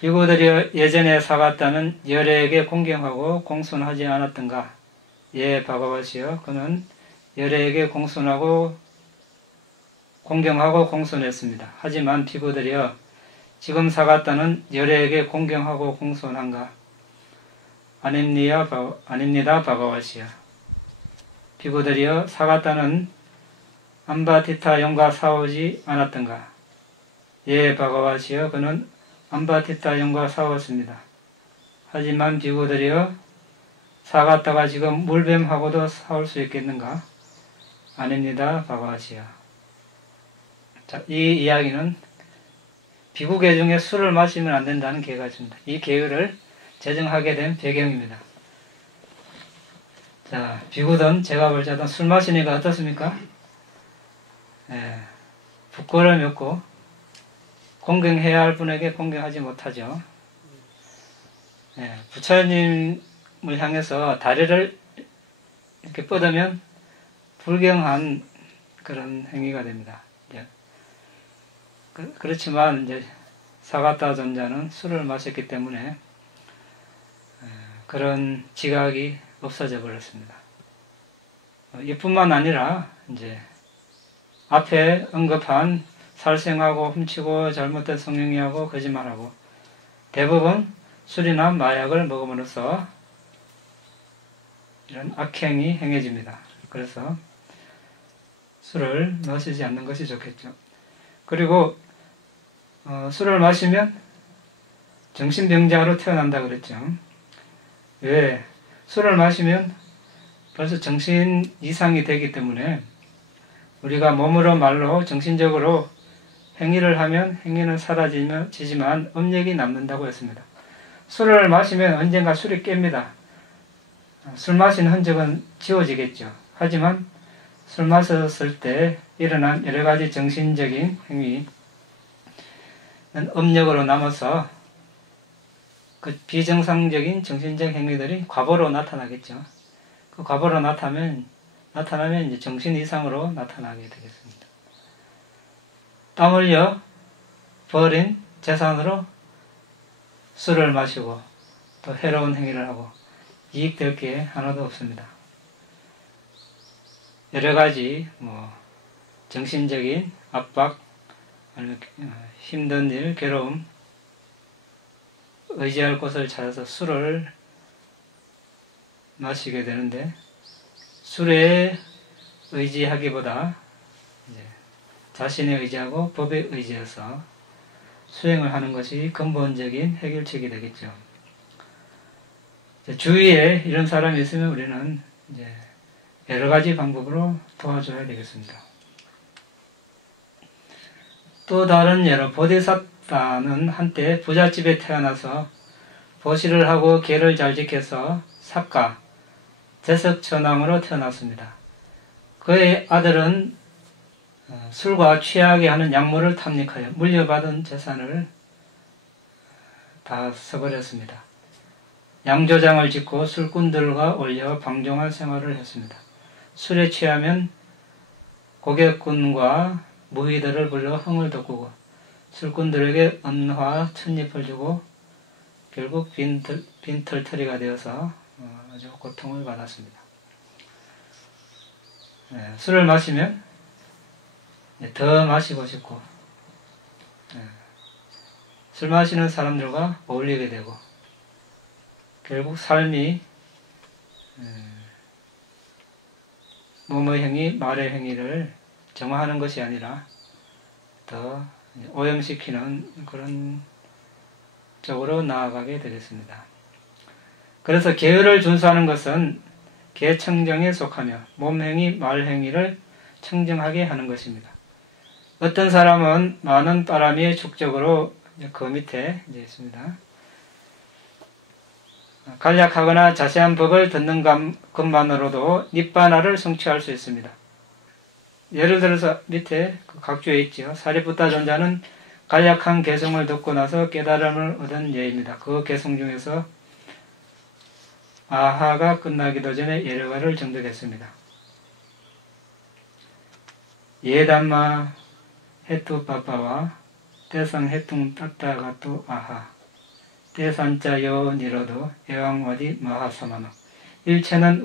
비구들이 예전에 사가타는 열애에게 공경하고 공손하지 않았던가? 예, 바가와시여. 그는 열애에게 공경하고 공손했습니다. 하지만 비구들이여, 지금 사가타는 열애에게 공경하고 공손한가? 아닙니다, 바가와시여. 비구들이여, 사가타는 암바티타 영과 싸우지 않았던가? 예, 바가와시여. 그는 암바티타 영과 싸웠습니다. 하지만 비구들이여, 사가타가 지금 물뱀하고도 싸울 수 있겠는가? 아닙니다, 바가와시여. 자, 이 이야기는 비구계 중에 술을 마시면 안 된다는 계가 있습니다. 이 계율을 제정하게 된 배경입니다. 자, 비구든 제가 볼 때든 술 마시니까 어떻습니까? 부끄러움이 없고 공경해야 할 분에게 공경하지 못하죠. 부처님을 향해서 다리를 이렇게 뻗으면 불경한 그런 행위가 됩니다. 그렇지만 이제 사가타 존자는 술을 마셨기 때문에 그런 지각이 없어져 버렸습니다. 이뿐만 아니라 이제 앞에 언급한 살생하고 훔치고 잘못된 성행위하고 거짓말하고 대부분 술이나 마약을 먹음으로써 이런 악행이 행해집니다. 그래서 술을 마시지 않는 것이 좋겠죠. 그리고 술을 마시면 정신병자로 태어난다 그랬죠. 왜? 술을 마시면 벌써 정신 이상이 되기 때문에 우리가 몸으로 말로 정신적으로 행위를 하면 행위는 사라지지만 업력이 남는다고 했습니다. 술을 마시면 언젠가 술이 깹니다. 술 마신 흔적은 지워지겠죠. 하지만 술 마셨을 때 일어난 여러 가지 정신적인 행위는 업력으로 남아서 그 비정상적인 정신적 행위들이 과보로 나타나겠죠. 그 과보로 나타나면 이제 정신 이상으로 나타나게 되겠습니다. 땀 흘려 버린 재산으로 술을 마시고 또 해로운 행위를 하고 이익될 게 하나도 없습니다. 여러 가지 정신적인 압박, 아니면 힘든 일, 괴로움, 의지할 곳을 찾아서 술을 마시게 되는데 술에 의지하기보다 이제 자신에 의지하고 법에 의지해서 수행을 하는 것이 근본적인 해결책이 되겠죠. 주위에 이런 사람이 있으면 우리는 이제 여러 가지 방법으로 도와줘야 되겠습니다. 또 다른 예로 보디사타는 한때 부잣집에 태어나서 보시를 하고 계를 잘 지켜서 사가, 재석천왕으로 태어났습니다. 그의 아들은 술과 취하게 하는 약물을 탐닉하여 물려받은 재산을 다 써버렸습니다. 양조장을 짓고 술꾼들과 올려 방종한 생활을 했습니다. 술에 취하면 고객꾼과 무희들을 불러 흥을 돋구고 술꾼들에게 은화 천잎을 주고 결국 빈털터리가 되어서 아주 고통을 받았습니다. 술을 마시면 더 마시고 싶고 술 마시는 사람들과 어울리게 되고 결국 삶이 몸의 행위, 말의 행위를 정화하는 것이 아니라 더 오염시키는 그런 쪽으로 나아가게 되겠습니다. 그래서 계율을 준수하는 것은 계청정에 속하며 몸행위, 말행위를 청정하게 하는 것입니다. 어떤 사람은 많은 바람이 축적으로 그 밑에 이제 있습니다. 간략하거나 자세한 법을 듣는 것만으로도 니바나를 성취할 수 있습니다. 예를 들어서 밑에 그 각주에 있죠. 사리푸타 존자는 간략한 개성을 듣고 나서 깨달음을 얻은 예입니다. 그 개성 중에서 아하가 끝나기도 전에 예르가를 정득했습니다. 예담마 해투 파파와 대상 해퉁 따따가또 아하 대산자 요 니로도 에왕와디 마하사마노. 일체는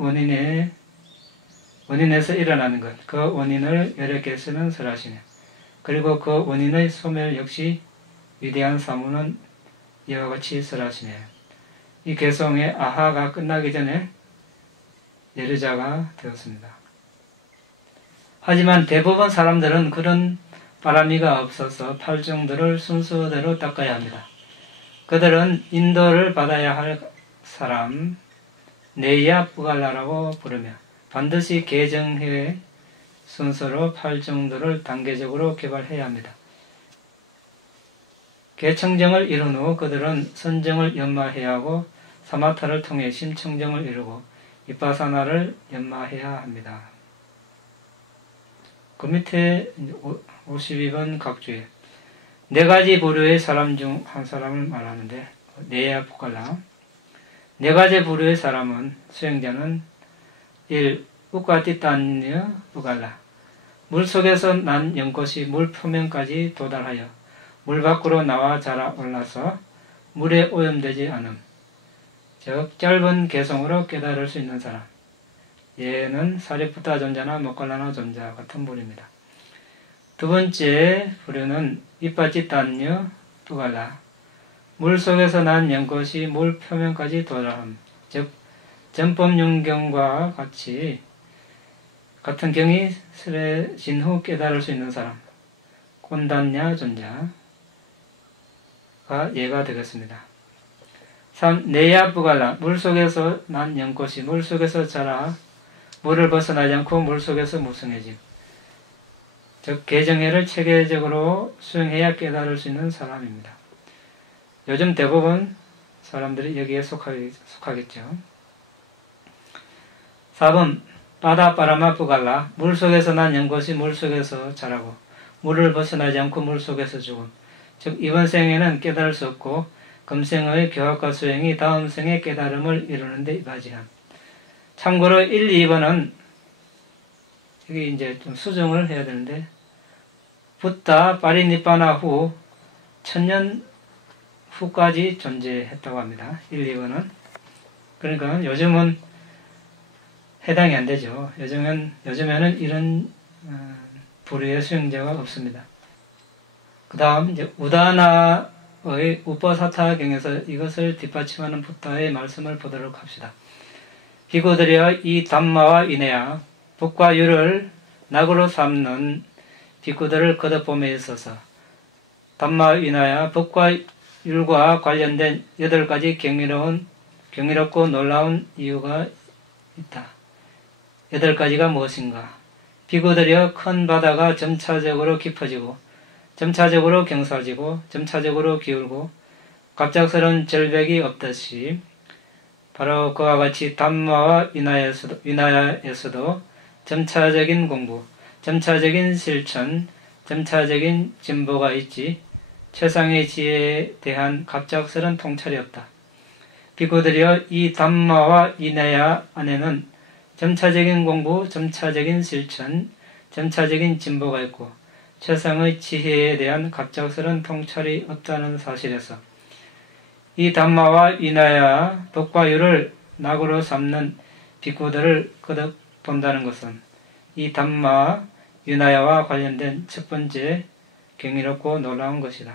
원인에서 일어나는 것, 그 원인을 여러 개수는 설하시네. 그리고 그 원인의 소멸 역시 위대한 사무는 이와 같이 설하시네. 이 개성의 아하가 끝나기 전에 예르자가 되었습니다. 하지만 대부분 사람들은 그런 바람이가 없어서 팔정들을 순서대로 닦아야 합니다. 그들은 인도를 받아야 할 사람, 네야 뿌갈라라고 부르며 반드시 개정회 순서로 팔정들을 단계적으로 개발해야 합니다. 개청정을 이룬 후 그들은 선정을 연마해야 하고 사마타를 통해 심청정을 이루고 이파사나를 연마해야 합니다. 그 밑에 52번 각주에 네 가지 부류의 사람 중 한 사람을 말하는데 네야 부갈라. 네 가지 부류의 사람은 수행자는 1. 우까티탄녀 부갈라. 물속에서 난 연꽃이 물 표면까지 도달하여 물 밖으로 나와 자라 올라서 물에 오염되지 않음. 즉 짧은 개성으로 깨달을 수 있는 사람. 얘는 사리푸타 존자나 모칼라나 존자 같은 부류입니다. 두 번째 부류는 이빠찌탄녀 부갈라. 물속에서 난 연꽃이 물 표면까지 도달함. 즉 전법윤경과 같은 경이 설해진 후 깨달을 수 있는 사람. 꼰단냐 존자가 예가 되겠습니다. 3. 네야 부갈라. 물속에서 난 연꽃이 물속에서 자라 물을 벗어나지 않고 물속에서 무성해짐. 즉 개정회를 체계적으로 수행해야 깨달을 수 있는 사람입니다. 요즘 대부분 사람들이 여기에 속하겠죠. 4번 바다바라마 부갈라. 물속에서 난 연꽃이 물속에서 자라고 물을 벗어나지 않고 물속에서 죽음. 즉 이번 생에는 깨달을 수 없고 금생의 교학과 수행이 다음 생의 깨달음을 이루는 데 이바지함. 참고로 1, 2번은 여기 이제 좀 수정을 해야 되는데 붓다 파리니빠나 후 1000년 후까지 존재했다고 합니다. 1, 2번은. 그러니까 요즘은 해당이 안 되죠. 요즘에는 이런 부류의 수행자가 없습니다. 그 다음 이제 우다나의 우퍼사타경에서 이것을 뒷받침하는 붓다의 말씀을 보도록 합시다. 비구들이여 이 담마와 이내야 북과 유를 낙으로 삼는 비구들을 거듭봄에 있어서 담마와 이내야 북과 율과 관련된 8가지 경이롭고 놀라운 이유가 있다. 8가지가 무엇인가? 비구들이여 큰 바다가 점차적으로 깊어지고 점차적으로 경사지고 점차적으로 기울고 갑작스러운 절벽이 없듯이 바로 그와 같이 담마와 위나야에서도 점차적인 공부, 점차적인 실천, 점차적인 진보가 있지 최상의 지혜에 대한 갑작스런 통찰이 없다. 비구들이여 이 담마와 위나야 안에는 점차적인 공부, 점차적인 실천, 점차적인 진보가 있고 최상의 지혜에 대한 갑작스런 통찰이 없다는 사실에서 이 담마와 위나야, 독과 유를 낙으로 삼는 비구들을 거듭 본다는 것은 이 담마, 위나야와 관련된 첫 번째 경이롭고 놀라운 것이다.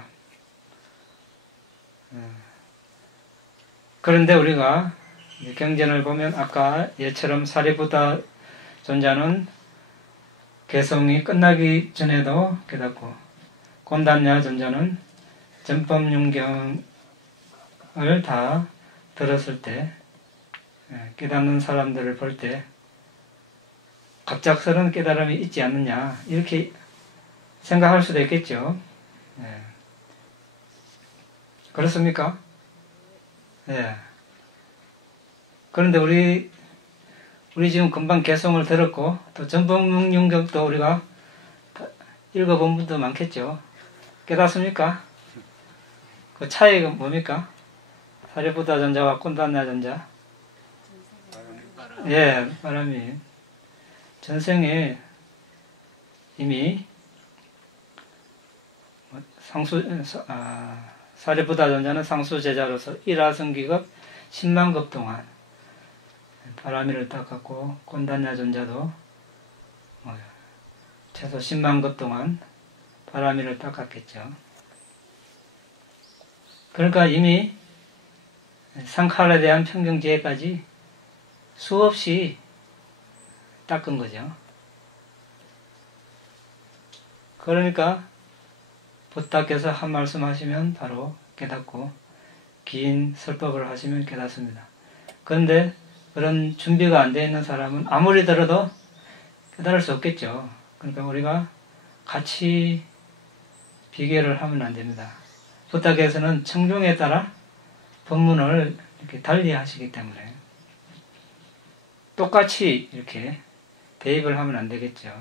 그런데 우리가 경전을 보면 아까 예처럼 사리푸타 존자는 개성이 끝나기 전에도 깨닫고 곤단냐 존자는 전법윤경을 다 들었을 때 깨닫는 사람들을 볼 때 갑작스러운 깨달음이 있지 않느냐 이렇게 생각할 수도 있겠죠. 그렇습니까? 예. 그런데 우리 지금 금방 개송을 들었고, 또 전법문융격도 우리가 읽어본 분도 많겠죠. 깨닫습니까? 그 차이가 뭡니까? 사리부다 전자와 꼰단나 전자. 예, 바람이. 전생에 이미 사리부다 전자는 상수 제자로서 일하성기급 10만급 동안 바람이를 닦았고, 꼰단야 전자도 최소 10만급 동안 바람이를 닦았겠죠. 그러니까 이미 상칼에 대한 평경지혜까지 수없이 닦은 거죠. 그러니까 부탁께서 한 말씀 하시면 바로 깨닫고 긴 설법을 하시면 깨닫습니다. 그런데 그런 준비가 안 되어 있는 사람은 아무리 들어도 깨달을 수 없겠죠. 그러니까 우리가 같이 비교를 하면 안 됩니다. 부탁께서는 청중에 따라 법문을 이렇게 달리 하시기 때문에 똑같이 이렇게 대입을 하면 안 되겠죠.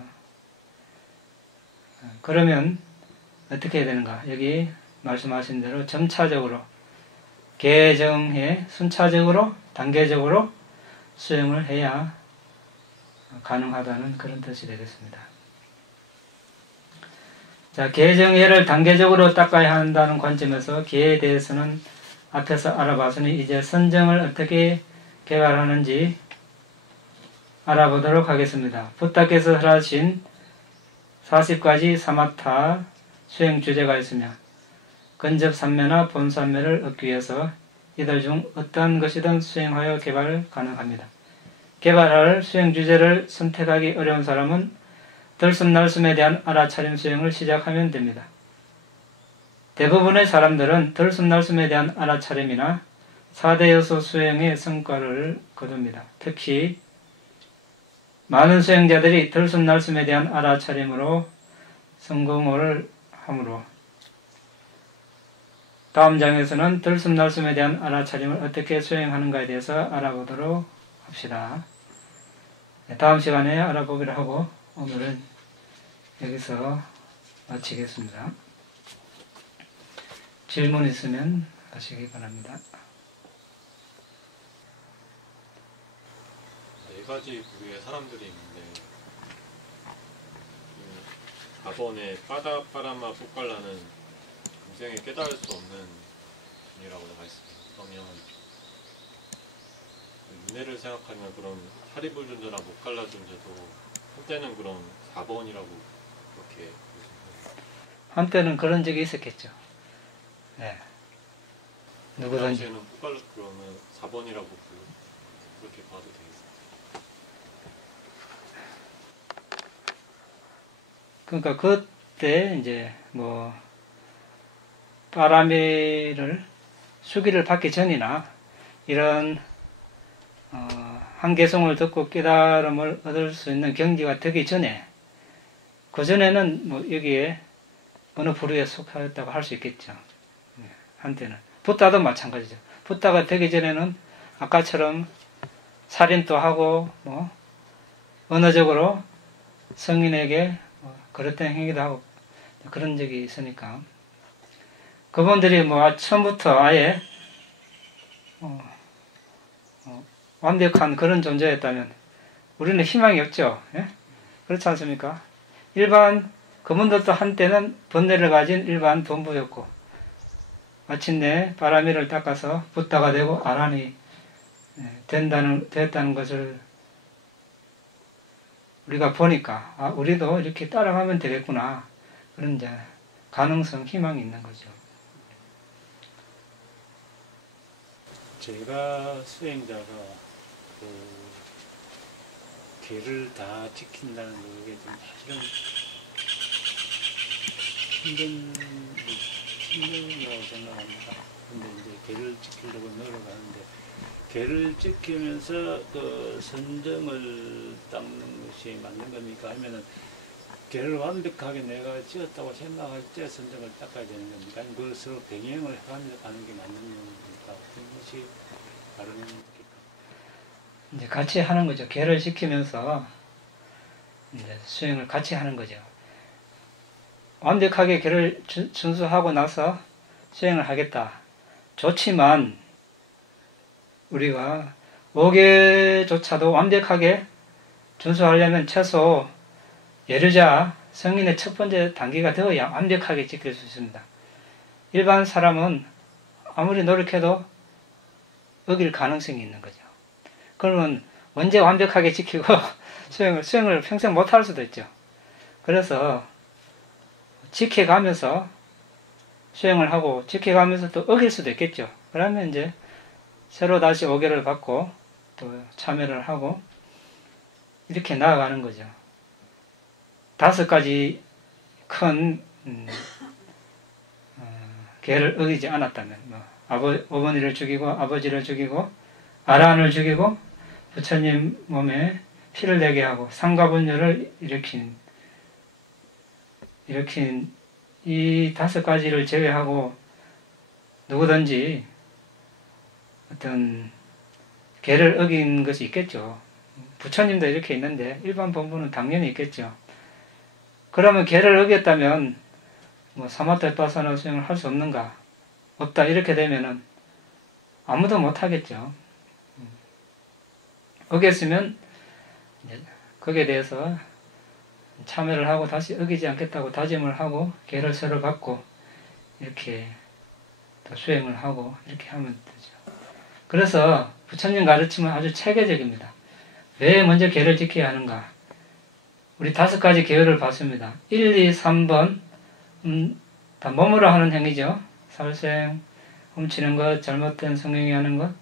그러면 어떻게 해야 되는가? 여기 말씀하신 대로 점차적으로 개정해 순차적으로 단계적으로 수행을 해야 가능하다는 그런 뜻이 되겠습니다. 자, 개정해를 단계적으로 닦아야 한다는 관점에서 개에 대해서는 앞에서 알아봤으니 이제 선정을 어떻게 개발하는지 알아보도록 하겠습니다. 부탁께서 하신 40가지 사마타 수행 주제가 있으며 근접 삼매나 본 삼매를 얻기 위해서 이들 중 어떤 것이든 수행하여 개발 가능합니다. 개발할 수행 주제를 선택하기 어려운 사람은 들숨날숨에 대한 알아차림 수행을 시작하면 됩니다. 대부분의 사람들은 들숨날숨에 대한 알아차림이나 4대 요소 수행의 성과를 거둡니다. 특히 많은 수행자들이 들숨날숨에 대한 알아차림으로 성공을 하므로 다음 장에서는 들숨날숨에 대한 알아차림을 어떻게 수행하는가에 대해서 알아보도록 합시다. 다음 시간에 알아보기로 하고 오늘은 여기서 마치겠습니다. 질문 있으면 하시기 바랍니다. 네 가지 부류의 사람들이 있는데 가번에 빠다빠라마 뽀깔라는 인생에 깨달을 수 없는 분이라고 나가 있습니다. 그러면 윤회를 생각하면 그런 사리불 존재나 목갈라 존재도 한때는 그런 4번이라고 그렇게 한때는 그런 적이 있었겠죠. 네. 누구든지. 당시에는 뽀깔라 그러면 4번이라고 그렇게 봐도 되겠습니다. 그러니까 그때 이제 뭐 빠라미를 수기를 받기 전이나 이런 한계성을 듣고 깨달음을 얻을 수 있는 경지가 되기 전에 그 전에는 뭐 여기에 어느 부류에 속하였다고 할 수 있겠죠. 한때는 붓다도 마찬가지죠. 붓다가 되기 전에는 아까처럼 살인도 하고 뭐 언어적으로 성인에게 그릇된 행위도 하고 그런 적이 있으니까 그분들이 뭐 처음부터 아예 완벽한 그런 존재였다면 우리는 희망이 없죠. 예? 그렇지 않습니까? 일반 그분들도 한때는 번뇌를 가진 일반 범부였고 마침내 바라미를 닦아서 붓다가 되고 아란이 되었다는 것을 우리가 보니까 우리도 이렇게 따라가면 되겠구나 그런 이제 가능성, 희망이 있는 거죠. 제가 수행자가 개를 다 지킨다는 게 좀 사실은 힘든다고 생각합니다. 근데 이제 개를 지키려고 노력하는데 개를 지키면서 그 선정을 닦는 것이 맞는 겁니까? 하면은 개를 완벽하게 내가 지었다고 생각할 때 선정을 닦아야 되는 겁니까? 아니면 그걸 서로 병행을 해가면서 가는 게 맞는 겁니까? 어떤 것이 다른 겁니까? 이제 같이 하는 거죠. 개를 지키면서 이제 수행을 같이 하는 거죠. 완벽하게 개를 준수하고 나서 수행을 하겠다. 좋지만 우리가 5개조차도 완벽하게 준수하려면 최소 예르자 성인의 첫 번째 단계가 되어야 완벽하게 지킬 수 있습니다. 일반 사람은 아무리 노력해도 어길 가능성이 있는 거죠. 그러면 언제 완벽하게 지키고 수행을 평생 못할 수도 있죠. 그래서 지켜가면서 수행을 하고 지켜가면서 또 어길 수도 있겠죠. 그러면 이제 새로 다시 5개를 받고 또 참여를 하고 이렇게 나아가는 거죠. 5가지 큰 계를 어기지 않았다면 어머니를 죽이고 아버지를 죽이고 아란을 죽이고 부처님 몸에 피를 내게 하고 상가분열을 일으킨 이 5가지를 제외하고 누구든지 어떤 계를 어긴 것이 있겠죠. 부처님도 이렇게 있는데 일반 본부는 당연히 있겠죠. 그러면 계를 어겼다면 사마타 바사나 수행을 할 수 없는가? 없다. 이렇게 되면은 아무도 못하겠죠. 어겼으면 거기에 대해서 참여를 하고 다시 어기지 않겠다고 다짐을 하고 계를 새로 받고 이렇게 또 수행을 하고 이렇게 하면 되죠. 그래서 부처님 가르침은 아주 체계적입니다. 왜 먼저 계를 지켜야 하는가? 우리 5가지 계율을 봤습니다. 1, 2, 3번 다 몸으로 하는 행위죠. 살생, 훔치는 것, 잘못된 성행위 하는 것.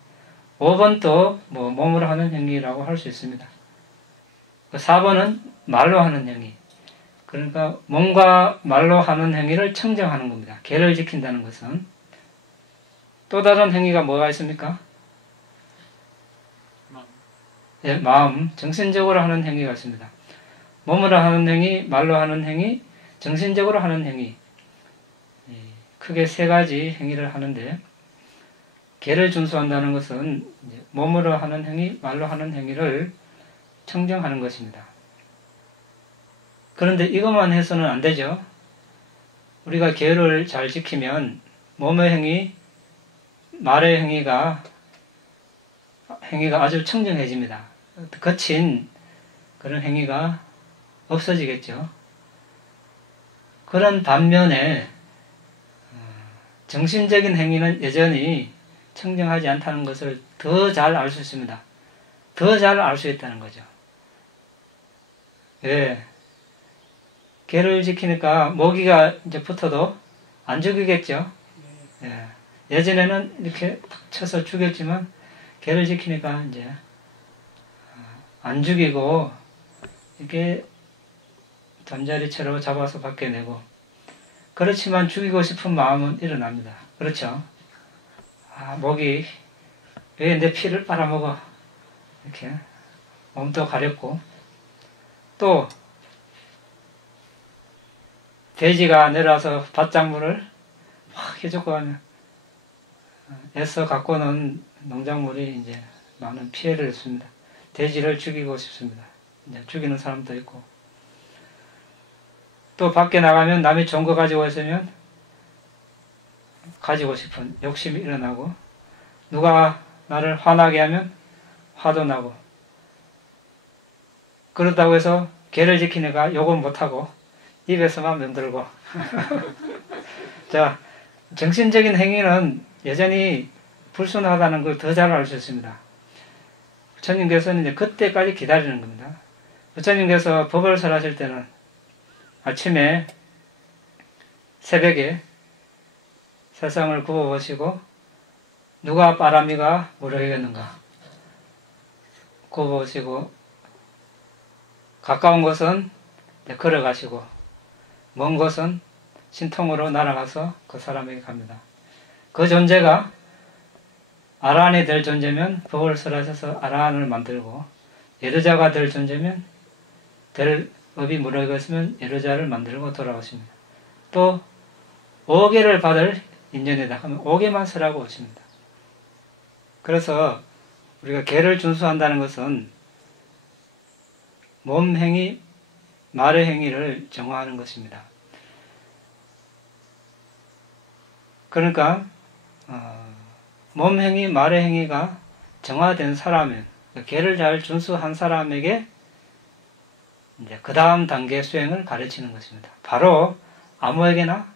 5번도 몸으로 하는 행위라고 할 수 있습니다. 4번은 말로 하는 행위. 그러니까 몸과 말로 하는 행위를 청정하는 겁니다. 계를 지킨다는 것은. 또 다른 행위가 뭐가 있습니까? 예, 마음, 정신적으로 하는 행위가 있습니다. 몸으로 하는 행위, 말로 하는 행위, 정신적으로 하는 행위. 크게 3가지 행위를 하는데 계를 준수한다는 것은 몸으로 하는 행위, 말로 하는 행위를 청정하는 것입니다. 그런데 이것만 해서는 안 되죠. 우리가 계를 잘 지키면 몸의 행위, 말의 행위가 아주 청정해집니다. 거친 그런 행위가 없어지겠죠. 그런 반면에 정신적인 행위는 여전히 청정하지 않다는 것을 더 잘 알 수 있습니다. 더 잘 알 수 있다는 거죠. 왜? 개를 지키니까 모기가 이제 붙어도 안 죽이겠죠. 예. 예전에는 이렇게 탁 쳐서 죽였지만 개를 지키니까 이제 안 죽이고 이렇게 잠자리채로 잡아서 밖에 내고, 그렇지만 죽이고 싶은 마음은 일어납니다. 그렇죠? 모기 왜 내 피를 빨아먹어? 이렇게 몸도 가렵고, 또 돼지가 내려와서 밭작물을 막 해주고 하면 애써 가꾸는 농작물이 이제 많은 피해를 입습니다. 돼지를 죽이고 싶습니다. 이제 죽이는 사람도 있고, 또 밖에 나가면 남이 좋은 거 가지고 있으면 가지고 싶은 욕심이 일어나고, 누가 나를 화나게 하면 화도 나고, 그렇다고 해서 개를 지키니까 욕은 못하고 입에서만 맴돌고 자, 정신적인 행위는 여전히 불순하다는 걸 더 잘 알 수 있습니다. 부처님께서는 이제 그때까지 기다리는 겁니다. 부처님께서 법을 설하실 때는 아침에 새벽에 세상을 굽어보시고 누가 바람이가 무르익었는가 굽어보시고, 가까운 곳은 걸어가시고 먼 곳은 신통으로 날아가서 그 사람에게 갑니다. 그 존재가 아라한이 될 존재면 법을 설하셔서 아라한을 만들고, 예르자가 될 존재면 될 업이 무르익었으면 여러자를 만들고 돌아오십니다. 또 5개를 받을 인연이다 하면 5개만 서라고 오십니다. 그래서 우리가 계를 준수한다는 것은 몸행위, 말의 행위를 정화하는 것입니다. 그러니까 몸행위, 말의 행위가 정화된 사람은 계를 잘 준수한 사람에게 이제 그 다음 단계 수행을 가르치는 것입니다. 바로 아무에게나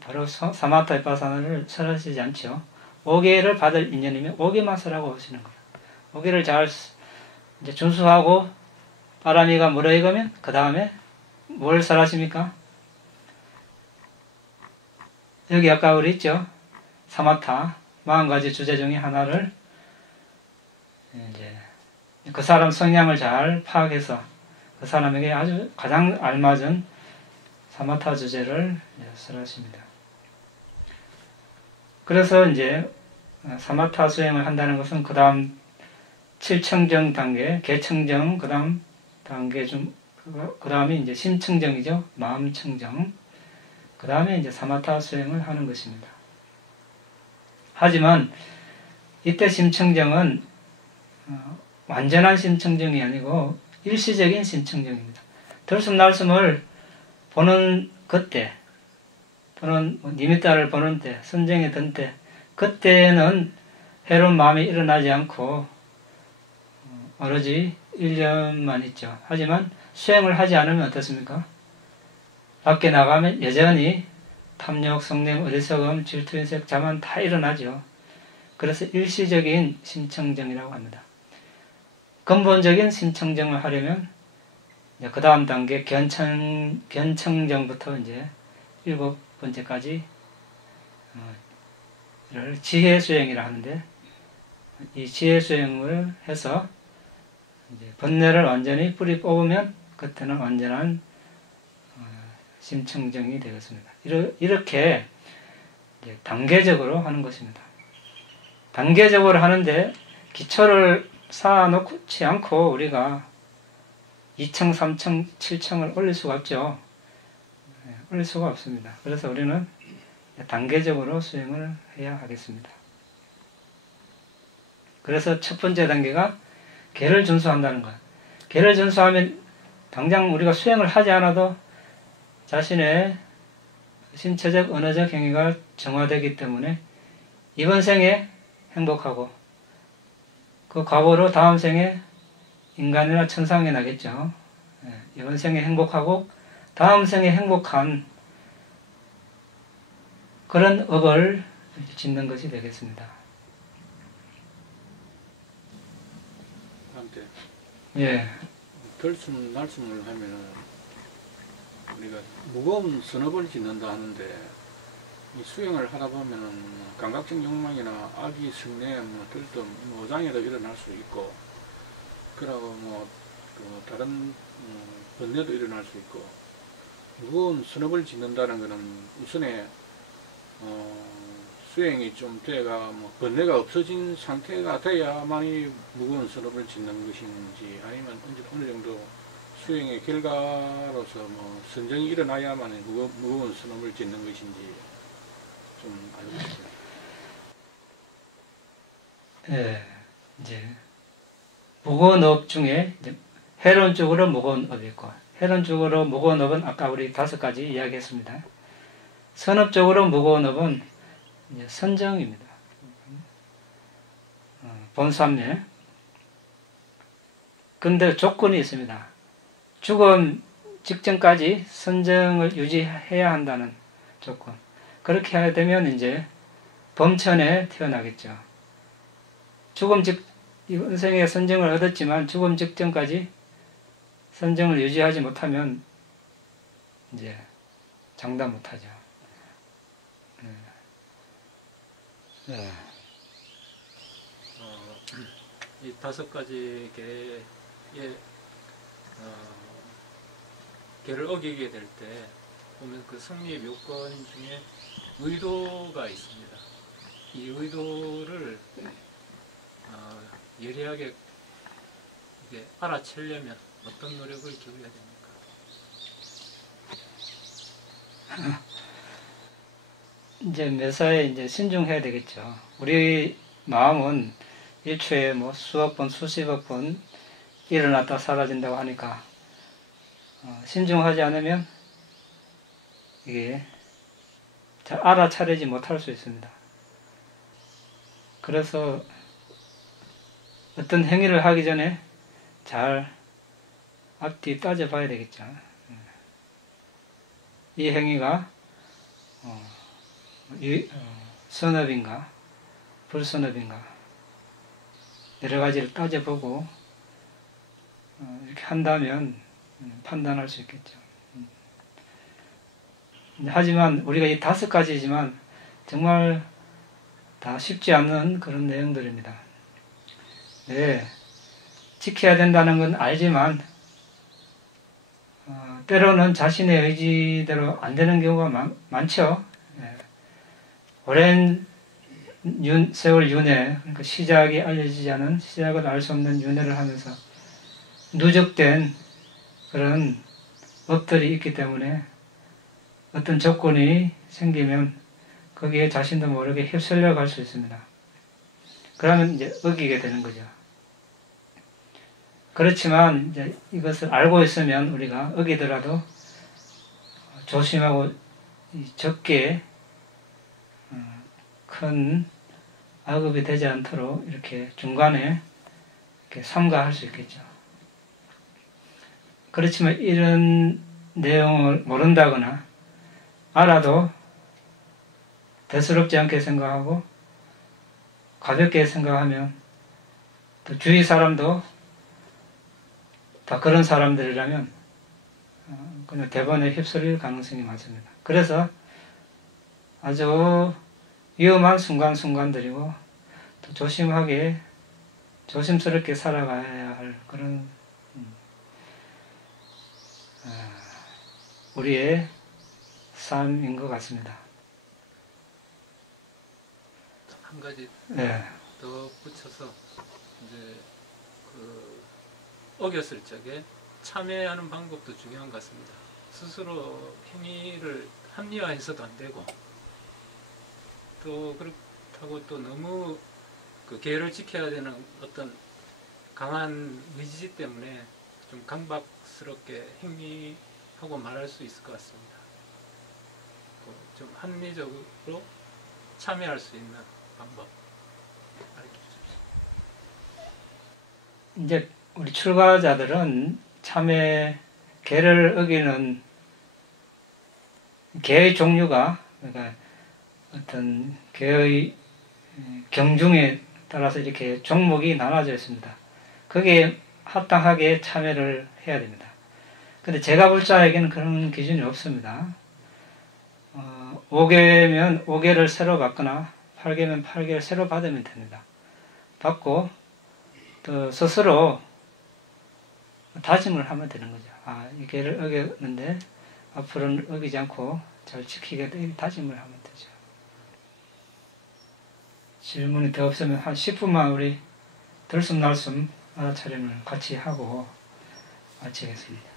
바로 사마타 비파사나를 설하시지 않죠. 5개를 받을 인연이면 5개만 설하고 하시는 거예요. 5개를 잘 이제 준수하고 바람이가 무르익으면 그 다음에 뭘 설하십니까? 여기 아까 우리 있죠. 사마타 40가지 주제 중에 하나를 이제 그 사람 성향을 잘 파악해서 그 사람에게 아주 가장 알맞은 사마타 주제를 설하십니다. 그래서 이제 사마타 수행을 한다는 것은 그 다음 7청정 단계, 개청정, 그 다음 단계 그 다음에 이제 심청정이죠. 마음청정. 그 다음에 이제 사마타 수행을 하는 것입니다. 하지만 이때 심청정은 완전한 심청정이 아니고 일시적인 심청정입니다. 들숨날숨을 보는 그때 또는 니미따를 보는 때, 선정에 든 때, 그때는 해로운 마음이 일어나지 않고 오로지 1년만 있죠. 하지만 수행을 하지 않으면 어떻습니까? 밖에 나가면 여전히 탐욕, 성냄, 어리석음, 질투, 인색, 자만 다 일어나죠. 그래서 일시적인 심청정이라고 합니다. 근본적인 심청정을 하려면 그 다음 단계 견청정부터 이제 7번째까지 지혜 수행이라 하는데 이 지혜 수행을 해서 이제 번뇌를 완전히 뿌리 뽑으면 그때는 완전한 심청정이 되겠습니다. 이렇게 단계적으로 하는 것입니다. 단계적으로 하는데 기초를 쌓아놓지 않고 우리가 2층, 3층, 7층을 올릴 수가 없죠. 올릴 수가 없습니다. 그래서 우리는 단계적으로 수행을 해야 하겠습니다. 그래서 첫 번째 단계가 계를 준수한다는 것. 계를 준수하면 당장 우리가 수행을 하지 않아도 자신의 신체적, 언어적 행위가 정화되기 때문에 이번 생에 행복하고 그 과보로 다음 생에 인간이나 천상에 나겠죠. 이번 생에 행복하고 다음 생에 행복한 그런 업을 짓는 것이 되겠습니다. 한때 예. 들숨 날숨을 하면은 우리가 무거운 선업을 짓는다 하는데 이 수행을 하다 보면은 감각적 욕망이나 악의 성내 들도 오장에도 일어날 수 있고 그러고 다른 번뇌도 일어날 수 있고 무거운 선업을 짓는다는 것은 우선에 수행이 좀 돼가 번뇌가 없어진 상태가 돼야만이 무거운 선업을 짓는 것인지 아니면 어느 정도 수행의 결과로서 선정이 일어나야만 무거운 선업을 짓는 것인지 좀 알고 싶습니다. 예, 이제 무거운 업 중에 해론 쪽으로 무거운 업이 있고 해론 쪽으로 무거운 업은 아까 우리 5가지 이야기했습니다. 선업 쪽으로 무거운 업은 이제 선정입니다. 본삼례. 근데 조건이 있습니다. 죽음 직전까지 선정을 유지해야 한다는 조건. 그렇게 하게 되면 이제 범천에 태어나겠죠. 이번 생에 선정을 얻었지만 죽음 직전까지 선정을 유지하지 못하면 이제 장담 못하죠. 네. 이 5가지 계를 어기게 될 때 보면 그 승리의 묘건 중에 의도가 있습니다. 이 의도를 예리하게 알아채려면 어떤 노력을 기울여야 됩니까? 이제 매사에 이제 신중해야 되겠죠. 우리 마음은 일초에 뭐 수억 번, 수십억 번 일어났다 사라진다고 하니까 신중하지 않으면 이게 잘 알아차리지 못할 수 있습니다. 그래서 어떤 행위를 하기 전에 잘 앞뒤 따져봐야 되겠죠. 이 행위가 선업인가 불선업인가 여러 가지를 따져보고 이렇게 한다면 판단할 수 있겠죠. 하지만 우리가 이 5가지지만 정말 다 쉽지 않은 그런 내용들입니다. 네, 지켜야 된다는 건 알지만 때로는 자신의 의지대로 안 되는 경우가 많죠. 네. 오랜 세월 윤회, 그러니까 시작이 알려지지 않은, 시작을 알 수 없는 윤회를 하면서 누적된 그런 업들이 있기 때문에 어떤 조건이 생기면 거기에 자신도 모르게 휩쓸려 갈 수 있습니다. 그러면 이제 어기게 되는 거죠. 그렇지만 이제 이것을 알고 있으면 우리가 어기더라도 조심하고 적게 큰 악업이 되지 않도록 이렇게 중간에 이렇게 삼가할 수 있겠죠. 그렇지만 이런 내용을 모른다거나 알아도 대수롭지 않게 생각하고 가볍게 생각하면 또 주위 사람도 다 그런 사람들이라면 그냥 대번에 휩쓸릴 가능성이 많습니다. 그래서 아주 위험한 순간순간들이고 또 조심하게 조심스럽게 살아가야 할 그런 우리의 삶인 것 같습니다. 한 가지 네. 더 붙여서 이제 어겼을 적에 참여하는 방법도 중요한 것 같습니다. 스스로 행위를 합리화해서도 안 되고 또 그렇다고 또 너무 그 계율을 지켜야 되는 어떤 강한 의지 때문에 좀 강박스럽게 행위하고 말할 수 있을 것 같습니다. 좀 합리적으로 참여할 수 있는 방법 알려주십시오. 이제 우리 출가자들은 참회 계를 어기는 계의 종류가 그러니까 어떤 계의 경중에 따라서 이렇게 종목이 나눠져 있습니다. 거기에 합당하게 참여를 해야 됩니다. 근데 제가 볼 자에게는 그런 기준이 없습니다. 5개면 5개를 새로 받거나 8개면 8개를 새로 받으면 됩니다. 받고 또 스스로 다짐을 하면 되는 거죠. 이 계를 어겼는데 앞으로는 어기지 않고 잘 지키겠다 다짐을 하면 되죠. 질문이 더 없으면 한 10분만 우리 들숨날숨 알아차림을 같이 하고 마치겠습니다.